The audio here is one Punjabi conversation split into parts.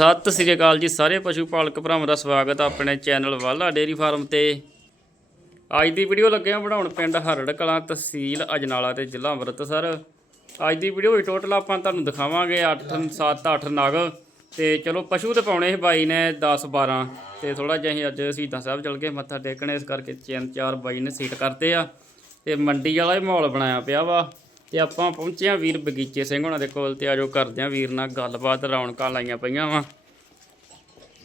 ਸਤਿ ਸ੍ਰੀ ਅਕਾਲ ਜੀ ਸਾਰੇ ਪਸ਼ੂ ਪਾਲਕ ਭਰਾਵਾਂ ਦਾ ਸਵਾਗਤ ਹੈ ਆਪਣੇ ਚੈਨਲ ਵਾਲਾ ਡੇਅਰੀ ਫਾਰਮ ਤੇ। ਅੱਜ ਦੀ ਵੀਡੀਓ ਲੱਗੇ ਆ ਬਣਾਉਣ ਪਿੰਡ ਹਰੜ ਕਲਾਂ ਤਹਿਸੀਲ ਅਜਨਾਲਾ ਤੇ ਜ਼ਿਲ੍ਹਾ ਅੰਮ੍ਰਿਤਸਰ। ਅੱਜ ਦੀ ਵੀਡੀਓ ਵਿੱਚ ਟੋਟਲ ਆਪਾਂ ਤੁਹਾਨੂੰ ਦਿਖਾਵਾਂਗੇ 8 7 8 ਨਗ। ਤੇ ਚਲੋ ਪਸ਼ੂ ਤੇ ਪਾਉਣੇ ਸੀ ਬਾਈ ਨੇ 10 12 ਤੇ ਥੋੜਾ ਜਿਹਾ ਅਸੀਂ ਅੱਜ ਸ਼ਹੀਦਾਂ ਸਾਹਿਬ ਚਲ ਗਏ, ਮੱਥਾ ਟੇਕਣੇ, ਇਸ ਕਰਕੇ ਤਿੰਨ, ਚਾਰ ਬਾਈ ਨੇ ਸੀਟ ਕਰਤੇ ਆ। ਤੇ ਮੰਡੀ ਵਾਲਾ ਹੀ ਮਾਹੌਲ ਬਣਾਇਆ ਪਿਆ ਵਾ। ਤੇ ਆਪਾਂ ਪਹੁੰਚੇ ਆ ਵੀਰ ਬਗੀਚੇ ਸਿੰਘ ਉਹਨਾਂ ਦੇ ਕੋਲ ਤੇ ਆਜੋ ਕਰਦੇ ਆ ਵੀਰ ਨਾਲ ਗੱਲਬਾਤ ਰੌਣਕਾਂ ਲਾਈਆਂ ਪਈਆਂ ਵਾ।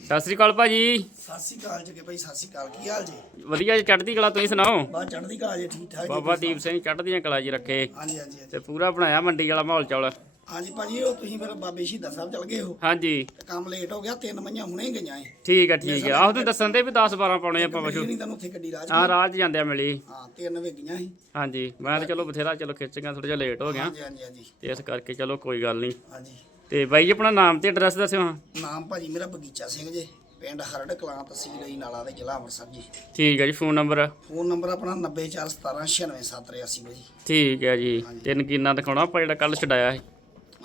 ਸਤਿ ਸ੍ਰੀ ਅਕਾਲ ਭਾਜੀ। ਸਤਿ ਸ਼੍ਰੀ ਅਕਾਲ ਜੀ ਭਾਈ ਸਤਿ ਸ਼੍ਰੀ ਅਕਾਲ ਕੀ ਹਾਲ ਜੀ? ਵਧੀਆ ਜੀ ਚੜ੍ਹਦੀ ਕਲਾ ਤੁਸੀਂ ਸੁਣਾਓ? ਬਾਹਰ ਚੜ੍ਹਦੀ ਕਲਾ ਜੀ ਠੀਕ ਠਾਕ ਬਾਬਾ ਦੀਪ ਸਿੰਘ ਚੜ੍ਹਦੀਆਂ ਕਲਾ ਜੀ ਰੱਖੇ। ਹਾਂਜੀ ਹਾਂਜੀ। ਤੇ ਪੂਰਾ ਬਣਾਇਆ ਮੰਡੀ ਵਾਲਾ ਮਾਹੌਲ ਚੌਲ ਹਾਂਜੀ ਭਾਜੀ ਉਹ ਤੁਸੀਂ ਫਿਰ ਬਾਬੇ ਸ਼ਹੀਦਾਂ ਸਾਹਿਬ ਚਲ ਗਏ ਹੋ। ਹਾਂਜੀ। ਤੇ ਕੰਮ ਲੇਟ ਹੋ ਗਿਆ ਤਿੰਨ ਮਈਆਂ ਹੁਣੇ ਗਈਆਂ ਏ ਠੀਕ ਆ ਠੀਕ ਆ। ਆਹ ਤੁਸੀਂ ਦੱਸਣ ਦੇ ਵੀ 10 12 ਪਾਉਣੇ ਆਪਾਂ ਪਸ਼ੂ। ਨਹੀਂ ਤੈਨੂੰ ਉੱਥੇ ਗੱਡੀ ਰਾਜ ਹਾਂ 'ਚ ਜਾਂਦੇ ਆ ਮਿਲੀ। ਹਾਂ ਤਿੰਨ ਵੇਗੀਆਂ ਸੀ। ਹਾਂਜੀ ਮੈਂ ਤਾਂ ਚਲੋ ਬਥੇਰਾ ਚਲੋ ਖਿੱਚ ਗਿਆ ਥੋੜਾ ਜਿਹਾ ਲੇਟ ਹੋ ਗਿਆ। ਹਾਂਜੀ ਹਾਂਜੀ ਹਾਂਜੀ। ਤੇ ਇਸ ਕਰਕੇ ਚਲੋ ਕੋਈ ਗੱਲ ਨਹੀਂ ਹਾਂਜੀ। ਤੇ ਬਾਈ ਜੀ ਆਪਣਾ ਨਾਮ ਤੇ ਐਡਰੈਸ ਦੱਸਿਓ ਹਾਂ। ਨਾਮ ਭਾਜੀ ਮੇਰਾ ਬਗੀਚਾ ਸਿੰਘ ਜੀ ਪਿੰਡ ਹਰੜ ਕਲਾਂ ਤਹਿਸੀਲ ਅਈ ਨਾਲਾ ਦੇ ਜ਼ਿਲ੍ਹਾ ਅੰਮ੍ਰਿਤਸਰ ਜੀ। ਠੀਕ ਹੈ ਜੀ ਫੋਨ ਨੰਬਰ ਫੋਨ ਨੰਬਰ ਆਪਣਾ 9417969783 ਭਾਜੀ ਠੀਕ ਹੈ ਜੀ। ਤੇ ਨਗੀਨਾ ਦਿਖਾਉਣਾ ਆਪਾਂ ਜਿਹੜਾ ਕੱਲ ਛਡਾਇਆ ਸੀ।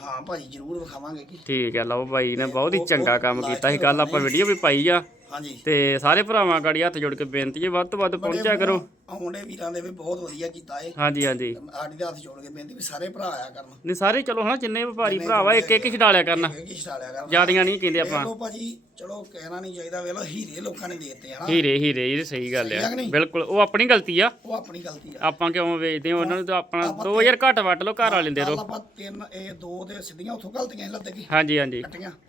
ਹਾਂ ਭਾਜੀ ਜ਼ਰੂਰ ਵਿਖਾਵਾਂਗੇ ਕਿ ਠੀਕ ਹੈ ਲਓ ਬਾਈ ਨੇ ਬਹੁਤ ਹੀ ਚੰਗਾ ਕੰਮ ਕੀਤਾ ਸੀ ਕੱਲ ਆਪਾਂ ਵੀਡੀਓ ਵੀ ਪਾਈ ਆ। ਹਾਂਜੀ। ਤੇ ਸਾਰੇ ਭਰਾਵਾਂ ਗਾੜੀ ਹੱਥ ਜੋੜ ਕੇ ਬੇਨਤੀ ਹੈ ਵੱਧ ਤੋਂ ਵੱਧ ਪਹੁੰਚਿਆ ਕਰੋ। ਆਉਂਦੇ ਵੀਰਾਂ ਦੇ ਵੀ ਬਹੁਤ ਵਧੀਆ ਕੀਤਾ ਏ ਹਾਂਜੀ ਹਾਂਜੀ। ਸਾਡੀ ਦੇ ਹੱਥ ਜੋੜ ਕੇ ਬੇਨਤੀ ਵੀ ਸਾਰੇ ਭਰਾ ਆਇਆ ਕਰਨ। ਨਹੀਂ ਸਾਰੇ ਚਲੋ ਹਨਾ ਜਿੰਨੇ ਵਪਾਰੀ ਭਰਾ ਵਾ ਇੱਕ ਇੱਕ ਕਰਨ। ਛਡਾਲਿਆ ਕਰਨ। ਜਿਆਦੀਆਂ ਨਹੀਂ ਕਹਿੰਦੇ ਆਪਾਂ। ਵੇਖੋ ਭਾਜੀ ਚਲੋ ਕਹਿਣਾ ਨਹੀਂ ਚਾਹੀਦਾ ਵੇਖ ਲਓ ਹੀਰੇ ਲੋਕਾਂ ਨੇ ਦੇਤੇ ਹਨਾ ਹੀਰੇ ਹੀਰੇ ਇਹ ਸਹੀ ਗੱਲ ਆ? ਬਿਲਕੁਲ ਉਹ ਆਪਣੀ ਗਲਤੀ ਆ। ਉਹ ਆਪਣੀ ਗਲਤੀ ਆ। ਆਪਾਂ ਕਿਉਂ ਵੇਚਦੇ ਉਹਨਾਂ ਨੂੰ ਤਾਂ ਆਪਣਾ 2000 ਘੱਟ ਵੱਟ ਲਓ ਘਰ ਵਾਲੇ ਦੇ ਰੋ ਆਪਾਂ ਤਿੰਨ ਇਹ ਦੋ ਦੇ ਸਿੱਧੀਆਂ ਉੱਥੋਂ ਗਲਤੀਆਂ ਲੱਦੇ ਕੀ ਹਾਂਜੀ ਹਾਂਜੀ।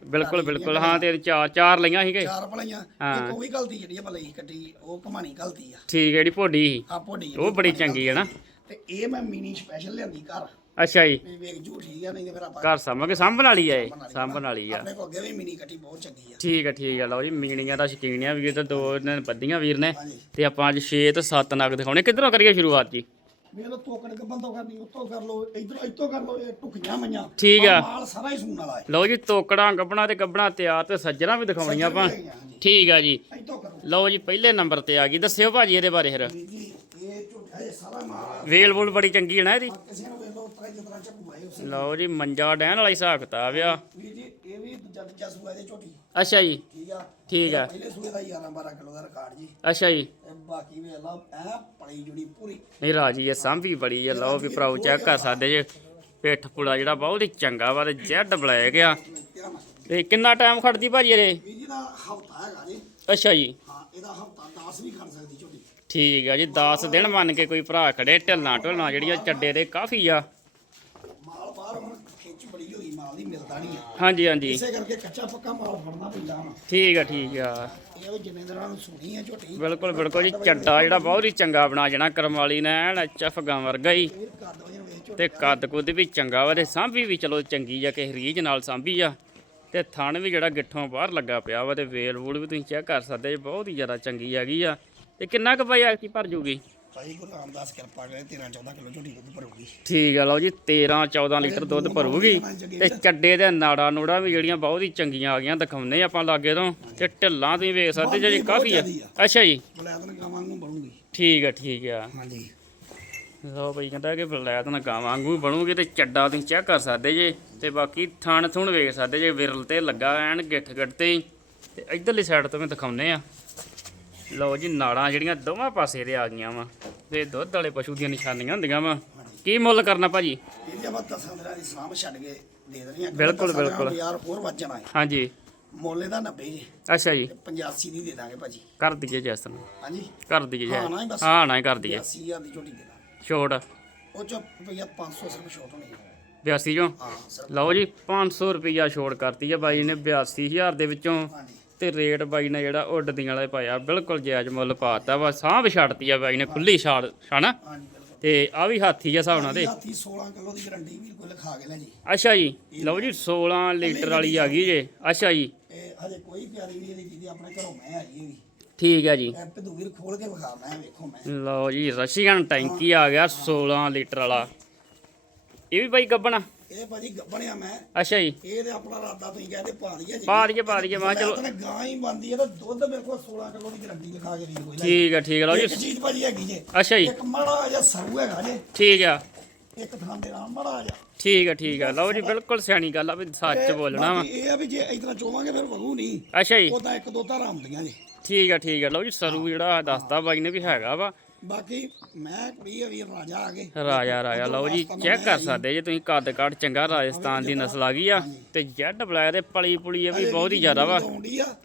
ਬਿਲਕੁਲ ਬਿਲਕੁਲ। ਹਾਂ ਤੇ ਚਾਰ ਚਾਰ ਲਈਆਂ ਸੀਗੇ। ਚਾਰ ਭਲਾਈਆਂ। ਹਾਂ। ਇੱਕ ਉਹ ਵੀ ਗਲਤੀ ਜਿਹੜੀ ਆ ਭਲਾਈ ਕੱਟੀ ਉਹ ਕਮਾਣੀ ਗਲਤੀ ਆ। ਠੀਕ ਹੈ ਜਿਹੜੀ ਭੋਡੀ ਸੀ ਆਪੋ ਡੀ ਉਹ ਬੜੀ ਚੰਗੀ ਹੈ ਨਾ। ਤੇ ਇਹ ਮੈਂ ਮਿਨੀ ਸਪੈਸ਼ਲ ਲਿਆਂਦੀ ਘਰ। ਅੱਛਾ ਜੀ। ਵੀ ਵੇਖ ਜੂ ਠੀਕ ਆ ਨਹੀਂ ਤੇ ਫਿਰ ਆਪਾਂ ਘਰ ਸਾਂਭ ਸਾਂਭਣ ਵਾਲੀ ਆ ਇਹ। ਸਾਂਭਣ ਵਾਲੀ ਆ। ਆਪਣੇ ਕੋਲ ਅੱਗੇ ਵੀ ਮਿਨੀ ਕੱਟੀ ਬਹੁਤ ਚੰਗੀ ਆ। ਠੀਕ ਹੈ ਠੀਕ ਹੈ। ਲਓ ਜੀ ਮੀਣੀਆਂ ਦਾ ਸ਼ਕੀਨ ਆ ਵੀਰ ਤੇ ਦੋ ਦਿਨ ਬੱਦੀਆਂ ਵੀਰ ਨੇ। ਹਾਂਜੀ। ਤੇ ਆਪਾਂ ਅੱਜ 6 ਤੇ 7 ਨਗ ਦਿਖਾਉਣੇ। ਕਿੱਧਰੋਂ ਕਰੀਏ ਸ਼ੁਰੂਆਤ ਜੀ? ਵੇਖ ਲਓ ਤੋਕੜ ਕੇ ਬੰਦੋ ਕਰਨੀ ਉੱਤੋਂ ਕਰ ਲਓ ਇਧਰੋਂ ਇੱਥੋਂ ਕਰ ਲਓ ਇਹ ਟੁਕੀਆਂ ਮਈਆਂ। ਠੀਕ ਆ। ਆਹ ਮਾਲ ਸਾਰਾ ਹੀ ਸੂਣ ਵਾਲਾ ਹੈ। ਲਓ ਜੀ ਤੋਕੜਾਂ ਗੱਬਣਾ ਤੇ ਗੱਬਣਾ ਤਿਆਰ ਤੇ ਸੱਜਣਾ ਵੀ ਦਿਖਾਉਣੀਆਂ ਆਪਾਂ। ਠੀਕ ਆ ਜੀ। ਇੱਥੋਂ ਕਰੋ। ਲਓ ਜੀ ਪਹਿਲੇ ਨੰਬਰ ਤੇ ਆ ਗਈ। ਦੱਸਿਓ ਭਾਜੀ ਇਹਦੇ ਬਾਰੇ ਫਿਰ। ਜੀ ਜੀ ਇਹ ਝੂਠਾ ਇਹ ਸਾਰਾ ਮਾਲ ਵੇਲ ਵੂਲ ਬੜੀ ਚੰਗੀ ਹੈ ਨਾ ਇਹਦੀ। ਕਿਸੇ ਨੂੰ ਲਓ ਜੀ ਮੰਜਾ ਡਹਿਣ ਵਾਲਾ ਹਿਸਾਬ ਕਿਤਾਬ ਆ। ਵੀ ਜੀ ਇਹ ਵੀ ਦੂਜਾ ਤੀਜਾ ਸੂਆ ਦੇ ਝੋਟੀ। ਅੱਛਾ ਜੀ। ਠੀਕ ਆ। ਠੀਕ ਆ। ਪਹਿਲੇ ਸੂਏ ਦਾ 11 12 ਕਿਲੋ ਦਾ ਰਿਕਾਰਡ ਜੀ। ਅੱਛਾ ਜੀ। ਤੇ ਬਾਕੀ ਵੇਖ ਲਓ ਐ ਪੜੀ ਜੁੜੀ ਪੂਰੀ। ਨਹੀਂ ਰਾਜੀ ਇਹ ਸਾਂਭੀ ਬੜੀ ਆ। ਲਓ ਵੀ ਭਰਾਓ ਚੈੱਕ ਕਰ ਸਕਦੇ ਜੇ ਪਿੱਠ ਪੁੜਾ ਜਿਹੜਾ ਬਹੁਤ ਹੀ ਚੰਗਾ ਵਾ ਤੇ ਜੈਡ ਬਲੈਕ ਆ। ਤੇ ਕਿੰਨਾ ਟਾਈਮ ਖੜਦੀ ਭਾਜੀ ਇਹਦੇ? ਵੀ ਜੀ ਦਾ ਹਫਤਾ ਹੈਗਾ ਜੀ। ਅੱਛਾ ਜੀ। ਹਾਂ ਇਹਦਾ ਹਫਤਾ 10 ਵੀ ਖੜ ਸਕਦੀ ਝੋਟੀ। ਠੀਕ ਆ ਜੀ 10 ਦਿਨ ਮੰਨ ਕੇ ਕੋਈ ਭਰਾ ਖੜੇ ਢਿੱਲਾਂ ਢੋਲਾਂ ਜਿਹੜੀਆਂ ਚੱਡੇ ਦੇ ਕਾਫੀ ਆ ਮਾਲ ਬਾਹਰ ਹੁਣ ਖਿੱਚ ਬੜੀ ਹੋਈ ਮਾਲ ਦੀ ਮਿਲਦਾ ਨਹੀਂ ਹਾਂਜੀ ਹਾਂਜੀ। ਇਸੇ ਕਰਕੇ ਕੱਚਾ ਪੱਕਾ ਮਾਲ ਫੜਨਾ ਪੈਂਦਾ ਠੀਕ ਆ ਠੀਕ ਆ। ਇਹ ਉਹ ਜਿੰਨੇ ਦਿਨਾਂ ਨੂੰ ਸੁਣੀ ਆ ਝੋਟੀ। ਬਿਲਕੁਲ ਬਿਲਕੁਲ ਜੀ ਚੱਡਾ ਜਿਹੜਾ ਬਹੁਤ ਹੀ ਚੰਗਾ ਬਣਾ ਜਣਾ ਕਰਮ ਵਾਲੀ ਨੇ ਐਨ ਐਚਐਫ ਗਾਂ ਵਰਗਾ ਹੀ। ਤੇ ਕੱਦ ਕੁੱਦ ਵੀ ਚੰਗਾ ਵਾ ਤੇ ਸਾਂਭੀ ਵੀ ਚਲੋ ਚੰਗੀ ਆ ਕਿ ਰੀਝ ਨਾਲ ਸਾਂਭੀ ਆ। ਤੇ ਥਣ ਵੀ ਜਿਹੜਾ ਗਿੱਠੋਂ ਬਾਹਰ ਲੱਗਾ ਪਿਆ ਵਾ ਤੇ ਵੇਲ ਵੂਲ ਵੀ ਤੁਸੀਂ ਚੈੱਕ ਕਰ ਸਕਦੇ ਜੀ ਬਹੁਤ ਹੀ ਜ਼ਿਆਦਾ ਚੰਗੀ ਹੈਗੀ ਆ। ਤੇ ਕਿੰਨਾ ਕੁ ਪਾਈ ਐਕਟੀ ਭਰ ਜੂਗੀ? ਭਾਈ ਗੁਰੂ ਰਾਮਦਾਸ ਕਿਰਪਾ ਕਰੇ 13 14 ਕਿਲੋ ਝੋਟੀ ਦੁੱਧ ਭਰੂਗੀ। ਠੀਕ ਆ ਲਓ ਜੀ 13 14 ਲੀਟਰ ਦੁੱਧ ਭਰੂਗੀ। ਤੇ ਚੱਡੇ ਦੇ ਨਾੜਾ ਨੂੜਾ ਵੀ ਜਿਹੜੀਆਂ ਬਹੁਤ ਹੀ ਚੰਗੀਆਂ ਆ ਗਈਆਂ ਦਿਖਾਉਂਦੇ ਆਪਾਂ ਲਾਗੇ ਤੋਂ। ਤੇ ਢਿੱਲਾਂ ਤੁਸੀਂ ਵੇਖ ਸਕਦੇ ਜਿਹੜੀ ਕਾਫੀ ਆ। ਅੱਛਾ ਜੀ। ਨੂੰ ਬਣੂਗੀ। ਠੀਕ ਆ ਠੀਕ ਆ। ਹਾਂਜੀ। ਲਓ ਬਈ ਕਹਿੰਦਾ ਕਿ ਬਲੈਤ ਨਾ ਗਾਂ ਵਾਂਗੂ ਬਣੂਗੀ ਤੇ ਚੱਡਾ ਤੁਸੀਂ ਚੈੱਕ ਕਰ ਸਕਦੇ ਜੇ। ਤੇ ਬਾਕੀ ਥਣ ਥੁਣ ਵੇਖ ਸਕਦੇ ਜੇ ਵਿਰਲ ਤੇ ਲੱਗਾ ਐਨ ਗਿੱਠ ਤੇ। ਹੀ। ਤੇ ਇਧਰਲੀ ਸਾਈਡ ਤੋਂ ਵੀ ਦਿਖਾਉਂਦੇ ਆ ਲਓ ਜੀ ਨਾੜਾਂ ਜਿਹੜੀਆਂ ਦੋਵਾਂ ਪਾਸੇ ਦੇ ਆ ਗਈਆਂ ਵਾ ਤੇ ਦੁੱਧ ਵਾਲੇ ਪਸ਼ੂ ਦੀਆਂ ਨਿਸ਼ਾਨੀਆਂ ਹੁੰਦੀਆਂ ਵਾ। ਕੀ ਮੁੱਲ ਕਰਨਾ ਭਾਜੀ? ਇਹਦੀ ਆਪਾਂ ਦਸਾਂ ਦਿਨਾਂ ਦੀ ਸਲਾਮ ਛੱਡ ਕੇ ਦੇ ਦੇਣੀ ਆ ਬਿਲਕੁਲ, ਬਿਲਕੁਲ। ਯਾਰ ਹੋਰ ਵੱਜਣਾ ਹੈ। ਹਾਂਜੀ। ਮੋਲੇ ਦਾ 90 ਜੀ। ਅੱਛਾ ਜੀ। ਤੇ 85 ਦੀ ਦੇ ਦਾਂਗੇ ਭਾਜੀ। ਕਰ ਦਈਏ ਜੈਸ ਨੂੰ। ਹਾਂਜੀ। ਕਰ ਦਈਏ ਜੈ ਹਾਂ ਨਾ ਹੀ ਬਸ। ਹਾਂ ਨਾ ਹੀ ਕਰ ਦਈਏ। 80000 ਦੀ ਝੋਟੀ ਦੇ ਦਾਂਗੇ। ਛੋਟ। ਉਹ ਚ ਰੁਪਈਆ 500 ਸਿਰਫ ਛੋਟ ਹੋਣੀ ਹੈ। 82 ਚੋਂ? ਲਓ ਜੀ 500 ਰੁਪਈਆ ਛੋਟ ਕਰਤੀ ਆ ਬਾਈ ਨੇ 82000 ਦੇ ਵਿੱਚੋਂ। ਹਾਂਜੀ। ਤੇ ਰੇਟ ਬਾਈ ਨੇ ਜਿਹੜਾ ਉੱਡਦੀਆਂ ਵਾਲੇ ਪਾਇਆ ਬਿਲਕੁਲ ਜਾਇਜ਼ ਮੁੱਲ ਪਾਤਾ ਵਾ ਸਾਂਭ ਛੱਡਤੀ ਆ ਬਾਈ ਨੇ ਖੁੱਲੀ ਛਾੜ ਹਨਾ? ਤੇ ਆ ਵੀ ਹਾਥੀ ਆ ਹਿਸਾਬ ਨਾਲ ਤੇ। ਹਾਥੀ 16 ਕਿਲੋ ਦੀ ਗਰੰਟੀ ਵੀ ਕੋਈ ਲਿਖਾ ਕੇ ਲੈ ਜੀ। ਅੱਛਾ ਜੀ ਲਓ ਜੀ 16 ਲੀਟਰ ਵਾਲੀ ਆ ਗਈ ਜੇ। ਅੱਛਾ ਜੀ। ਇਹ ਹਜੇ ਕੋਈ ਪਿਆਰੀ ਵੀ ਇਹਦੀ ਜਿਹਦੀ ਆਪਣੇ ਘਰੋਂ ਮੈਂ ਆਈ ਹੈਗੀ ਠੀਕ ਹੈ ਜੀ। ਐ ਪਦੂ ਵੀਰ ਖੋਲ ਕੇ ਵਿਖਾ ਮੈਂ ਵੇਖੋ ਮੈਂ। ਲਓ ਜੀ ਰਸ਼ੀਅਨ ਟੈਂਕੀ ਆ ਗਿਆ 16 ਲੀਟਰ ਵਾਲਾ। ਇਹ ਵੀ ਬਾਈ ਗੱਬਣਾ। ਇਹ ਭਾਜੀ ਗੱਬਣਿਆ ਮੈਂ। ਅੱਛਾ ਜੀ। ਇਹ ਤੇ ਆਪਣਾ ਰਾਦਾ ਤੁਸੀਂ ਕਹਿੰਦੇ ਪਾ ਦਈਏ ਜੀ। ਪਾ ਦਈਏ ਪਾ ਦਈਏ ਮੈਂ ਚਲੋ ਤਾਂ ਗਾਂ ਹੀ ਬੰਦੀ ਹੈ ਤਾਂ ਦੁੱਧ ਮੇਰੇ ਕੋਲ 16 ਕਿਲੋ ਦੀ ਗਰੰਟੀ ਲਿਖਾ ਕੇ ਦੇ ਕੋਈ ਠੀਕ ਹੈ ਠੀਕ ਹੈ ਲਓ ਇੱਕ ਜੀ ਚੀਜ਼ ਭਾਜੀ ਹੈਗੀ ਜੇ। ਅੱਛਾ ਜੀ। ਇੱਕ ਮਾੜਾ ਜਿਹਾ ਸਰੂ ਹੈਗਾ ਜੇ। ਠੀਕ ਆ। ਇੱਕ ਥਾਂ ਦੇ ਨਾਲ ਮੜਾ ਆ ਜਾ ਠੀਕ ਆ ਠੀਕ ਆ। ਲਓ ਜੀ ਬਿਲਕੁਲ ਸਿਆਣੀ ਗੱਲ ਆ ਵੀ ਸੱਚ ਬੋਲਣਾ ਵਾ। ਇਹ ਆ ਵੀ ਜੇ ਇਤਨਾ ਚੋਵਾਂਗੇ ਫਿਰ ਵਗੂ ਨਹੀਂ। ਅੱਛਾ ਜੀ। ਉਦਾਂ ਇੱਕ ਦੋ ਧਾਰਾਂ ਆਉਂਦੀਆਂ ਜੀ। ਠੀਕ ਆ ਠੀਕ ਆ। ਲਓ ਜੀ ਸਰੂ ਜਿਹੜਾ ਦੱਸਦਾ ਬਾਈ ਨੇ ਵੀ ਹੈਗਾ ਵਾ। ਬਾਕੀ ਮੈਂ ਆ ਵੀ ਰਾਜਾ ਆ ਗਏ ਰਾਜਾ ਰਾਜਾ ਲਓ ਜੀ ਚੈੱਕ ਕਰ ਸਕਦੇ ਜੇ ਤੁਸੀਂ ਕੱਦ ਕਾਠ ਚੰਗਾ ਰਾਜਸਥਾਨ ਦੀ ਨਸਲ ਆ ਗਈ ਆ ਤੇ ਜੈਡ ਬਲੈਕ ਦੇ ਪਲੀ ਪੁਲੀ ਇਹ ਵੀ ਬਹੁਤ ਹੀ ਜ਼ਿਆਦਾ ਵਾ।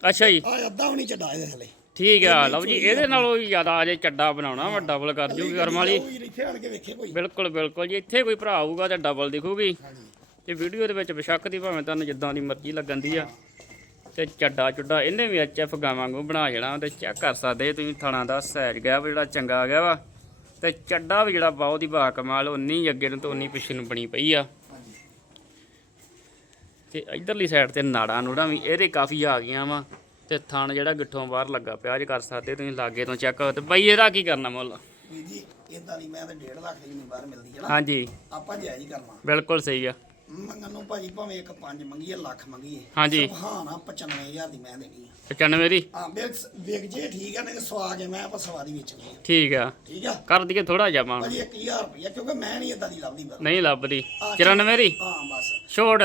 ਅੱਛਾ ਜੀ। ਆ ਅੱਧਾ ਵੀ ਨਹੀਂ ਚੱਡਾ ਇਹਦੇ ਥੱਲੇ ਠੀਕ ਆ ਲਓ ਜੀ ਇਹਦੇ ਨਾਲੋਂ ਵੀ ਜ਼ਿਆਦਾ ਅਜੇ ਚੱਡਾ ਬਣਾਉਣਾ ਵਾ ਡਬਲ ਕਰ ਜੂਗੀ ਕਰਮ ਵਾਲੀ। ਵੀ ਬਿਲਕੁਲ ਬਿਲਕੁਲ ਜੀ ਇੱਥੇ ਕੋਈ ਭਰਾ ਆਊਗਾ ਤੇ ਡਬਲ ਦਿਖੂਗੀ। ਤੇ ਵੀਡੀਓ ਦੇ ਵਿੱਚ ਬੇਸ਼ੱਕ ਦੀ ਭਾਵੇਂ ਤੁਹਾਨੂੰ ਜਿੱਦਾਂ ਦੀ ਮਰਜ਼ੀ ਲੱਗਣ ਦੀ ਆ। ਤੇ ਚੱਡਾ ਚੁੱਡਾ ਇਹਨੇ ਵੀ ਐਚਐਫ ਵਾਂਗੂ ਬਣਾ ਜਾਣਾ ਤੇ ਚੈੱਕ ਕਰ ਸਕਦੇ ਤੁਸੀਂ ਥਣਾ ਦਾ ਸਾਈਜ਼ ਗਿਆ ਵਾ ਜਿਹੜਾ ਚੰਗਾ ਆ ਗਿਆ ਵਾ। ਤੇ ਚੱਡਾ ਵੀ ਜਿਹੜਾ ਬਹੁਤ ਹੀ ਬਾ ਕਮਾਲ ਉਨੀ ਅੱਗੇ ਨੂੰ ਤੇ ਉਨੀ ਪਿੱਛੇ ਨੂੰ ਬਣੀ ਪਈ ਆ। ਤੇ ਇਧਰਲੀ ਸਾਈਡ ਤੇ ਨਾੜਾਂ ਨੂੜਾਂ ਵੀ ਇਹਦੇ ਕਾਫੀ ਆ ਗਈਆਂ ਵਾ ਤੇ ਥਣ ਜਿਹੜਾ ਗਿੱਠੋਂ ਬਾਹਰ ਲੱਗਾ ਪਿਆ ਜੇ ਕਰ ਸਕਦੇ ਤੁਸੀਂ ਲਾਗੇ ਤੋਂ ਚੈੱਕ ਤੇ ਬਈ ਇਹਦਾ ਕੀ ਕਰਨਾ ਮੁੱਲ? ਜੀ ਇਦਾਂ ਨਹੀਂ ਮੈਂ ਤਾਂ 1.5 ਲੱਖ ਦੀ ਨਹੀਂ ਬਾਹਰ ਮਿਲਦੀ ਹੈ ਨਾ? ਹਾਂਜੀ। ਆਪਾਂ ਜਾਇਜ਼ ਹੀ ਕਰਨਾ। ਬਿਲਕੁਲ ਸਹੀ ਆ। ਮੰਗਣ ਨੂੰ ਭਾਜੀ ਭਾਵੇਂ ਇੱਕ 5 ਮੰਗੀਏ ਲੱਖ ਮੰਗੀਏ ਹਾਂਜੀ। ਸਿਰਫ ਹਾਂ ਨਾ 95000 ਦੀ ਮੈਂ ਦੇਣੀ ਆ। 95 ਦੀ? ਹਾਂ ਵੇਖ ਵੇਖ ਜੇ ਠੀਕ ਆ ਨਹੀਂ ਤੇ ਸਵਾ ਕੇ ਮੈਂ ਆਪਾਂ ਸਵਾਰੀ ਵੇਚਣੀ ਆ। ਠੀਕ ਆ। ਠੀਕ ਆ? ਕਰ ਦਈਏ ਥੋੜਾ ਜਿਹਾ ਮਾਨ ਭਾਜੀ 1000 ਰੁਪਇਆ ਕਿਉਂਕਿ ਮੈਂ ਨਹੀਂ ਇਦਾਂ ਦੀ ਲੱਭਦੀ ਬਸ। ਨਹੀਂ ਲੱਭਦੀ। ਹਾਂ, 94 ਦੀ? ਹਾਂ ਬਸ। ਛੋੜ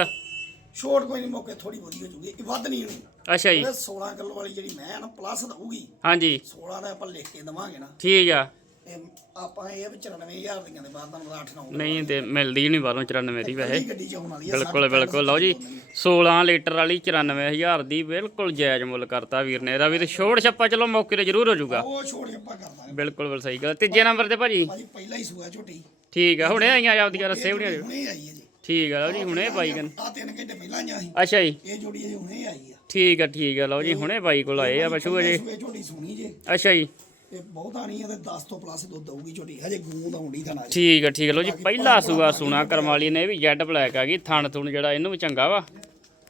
ਛੋਟ ਕੋਈ ਨਹੀਂ ਮੌਕੇ ਥੋੜੀ ਬਹੁਤੀ ਹੋ ਜੂਗੀ। ਇਹ ਵੱਧ ਨਹੀਂ ਹੋਣੀ। ਅੱਛਾ ਜੀ। ਇਹ 16 ਕਿਲੋ ਵਾਲੀ ਜਿਹੜੀ ਮੈਂ ਨਾ ਪਲੱਸ ਦਊਗੀ। ਹਾਂਜੀ। 16 ਦਾ ਆਪਾਂ ਲਿਖ ਕੇ ਦਵਾਂਗੇ ਨਾ। ਠੀਕ ਆ। ਤੇ ਆਪਾਂ ਇਹ ਵੀ 94000 ਦੀਆਂ ਦੇ ਬਾਅਦ ਤੁਹਾਨੂੰ 8 9 ਨਹੀਂ ਤੇ ਮਿਲਦੀ ਨਹੀਂ ਬਾਹਰੋਂ 94 ਦੀ ਵੈਸੇ। ਗੱਡੀ ਚ ਆਉਣ ਵਾਲੀ ਆ ਬਿਲਕੁਲ ਬਿਲਕੁਲ ਲਓ ਜੀ 16 ਲੀਟਰ ਵਾਲੀ 94000 ਦੀ ਬਿਲਕੁਲ ਜਾਇਜ਼ ਮੁੱਲ ਕਰਤਾ ਵੀਰ ਨੇ ਇਹਦਾ ਵੀ ਤੇ ਛੋੜ ਛੱਪਾ ਚਲੋ ਮੌਕੇ ਤੇ ਜ਼ਰੂਰ ਹੋ ਜਾਊਗਾ। ਉਹ ਛੋੜ ਬਿਲਕੁਲ ਬਿਲਕੁਲ ਸਹੀ ਗੱਲ ਤੀਜੇ ਨੰਬਰ ਤੇ ਭਾਜੀ? ਭਾਜੀ ਪਹਿਲਾਂ ਹੀ ਸੂਆ ਝੋਟੀ। ਠੀਕ ਆ ਹੁਣੇ ਆਈਆਂ ਆਪਦੀਆਂ ਰੱਸੇ ਹੁਣੇ ਹੁਣੇ ਆਈ ਹੈ ਜੀ। ਠੀਕ ਆ ਲਓ ਜੀ ਹੁਣੇ ਬਾਈ ਕਨ ਆ ਤਿੰਨ ਘੰਟੇ ਪਹਿਲਾਂ ਆਈਆਂ ਸੀ। ਅੱਛਾ ਜੀ। ਇਹ ਜੋੜੀ ਅਜੇ ਹੁਣੇ ਆਈ ਆ। ਠੀਕ ਆ ਠੀਕ ਆ ਲਓ ਜੀ ਹੁਣੇ ਬਾਈ ਕੋਲ ਆਏ ਆ ਪਸ਼ੂ ਅਜੇ। ਸੂਏ ਝੋਟੀ ਸੁਣੀ ਜੇ। ਅੱਛਾ ਜੀ। ਤੇ ਬਹੁਤ ਆਣੀ ਆ ਤੇ 10 ਤੋਂ ਪਲੱਸ ਦੁੱਧ ਦਊਗੀ ਝੋਟੀ ਹਜੇ ਗੂੰਦ ਆਉਂਦੀ ਥਣਾ ਜੀ ਠੀਕ ਆ ਠੀਕ ਆ। ਲਓ ਜੀ ਪਹਿਲਾ ਸੂਆ ਸੁਣਾ ਕਰਮ ਵਾਲੀ ਨੇ ਵੀ ਜੈਡ ਬਲੈਕ ਆ ਗਈ ਥਣ ਥੁਣ ਜਿਹੜਾ ਇਹਨੂੰ ਵੀ ਚੰਗਾ ਵਾ।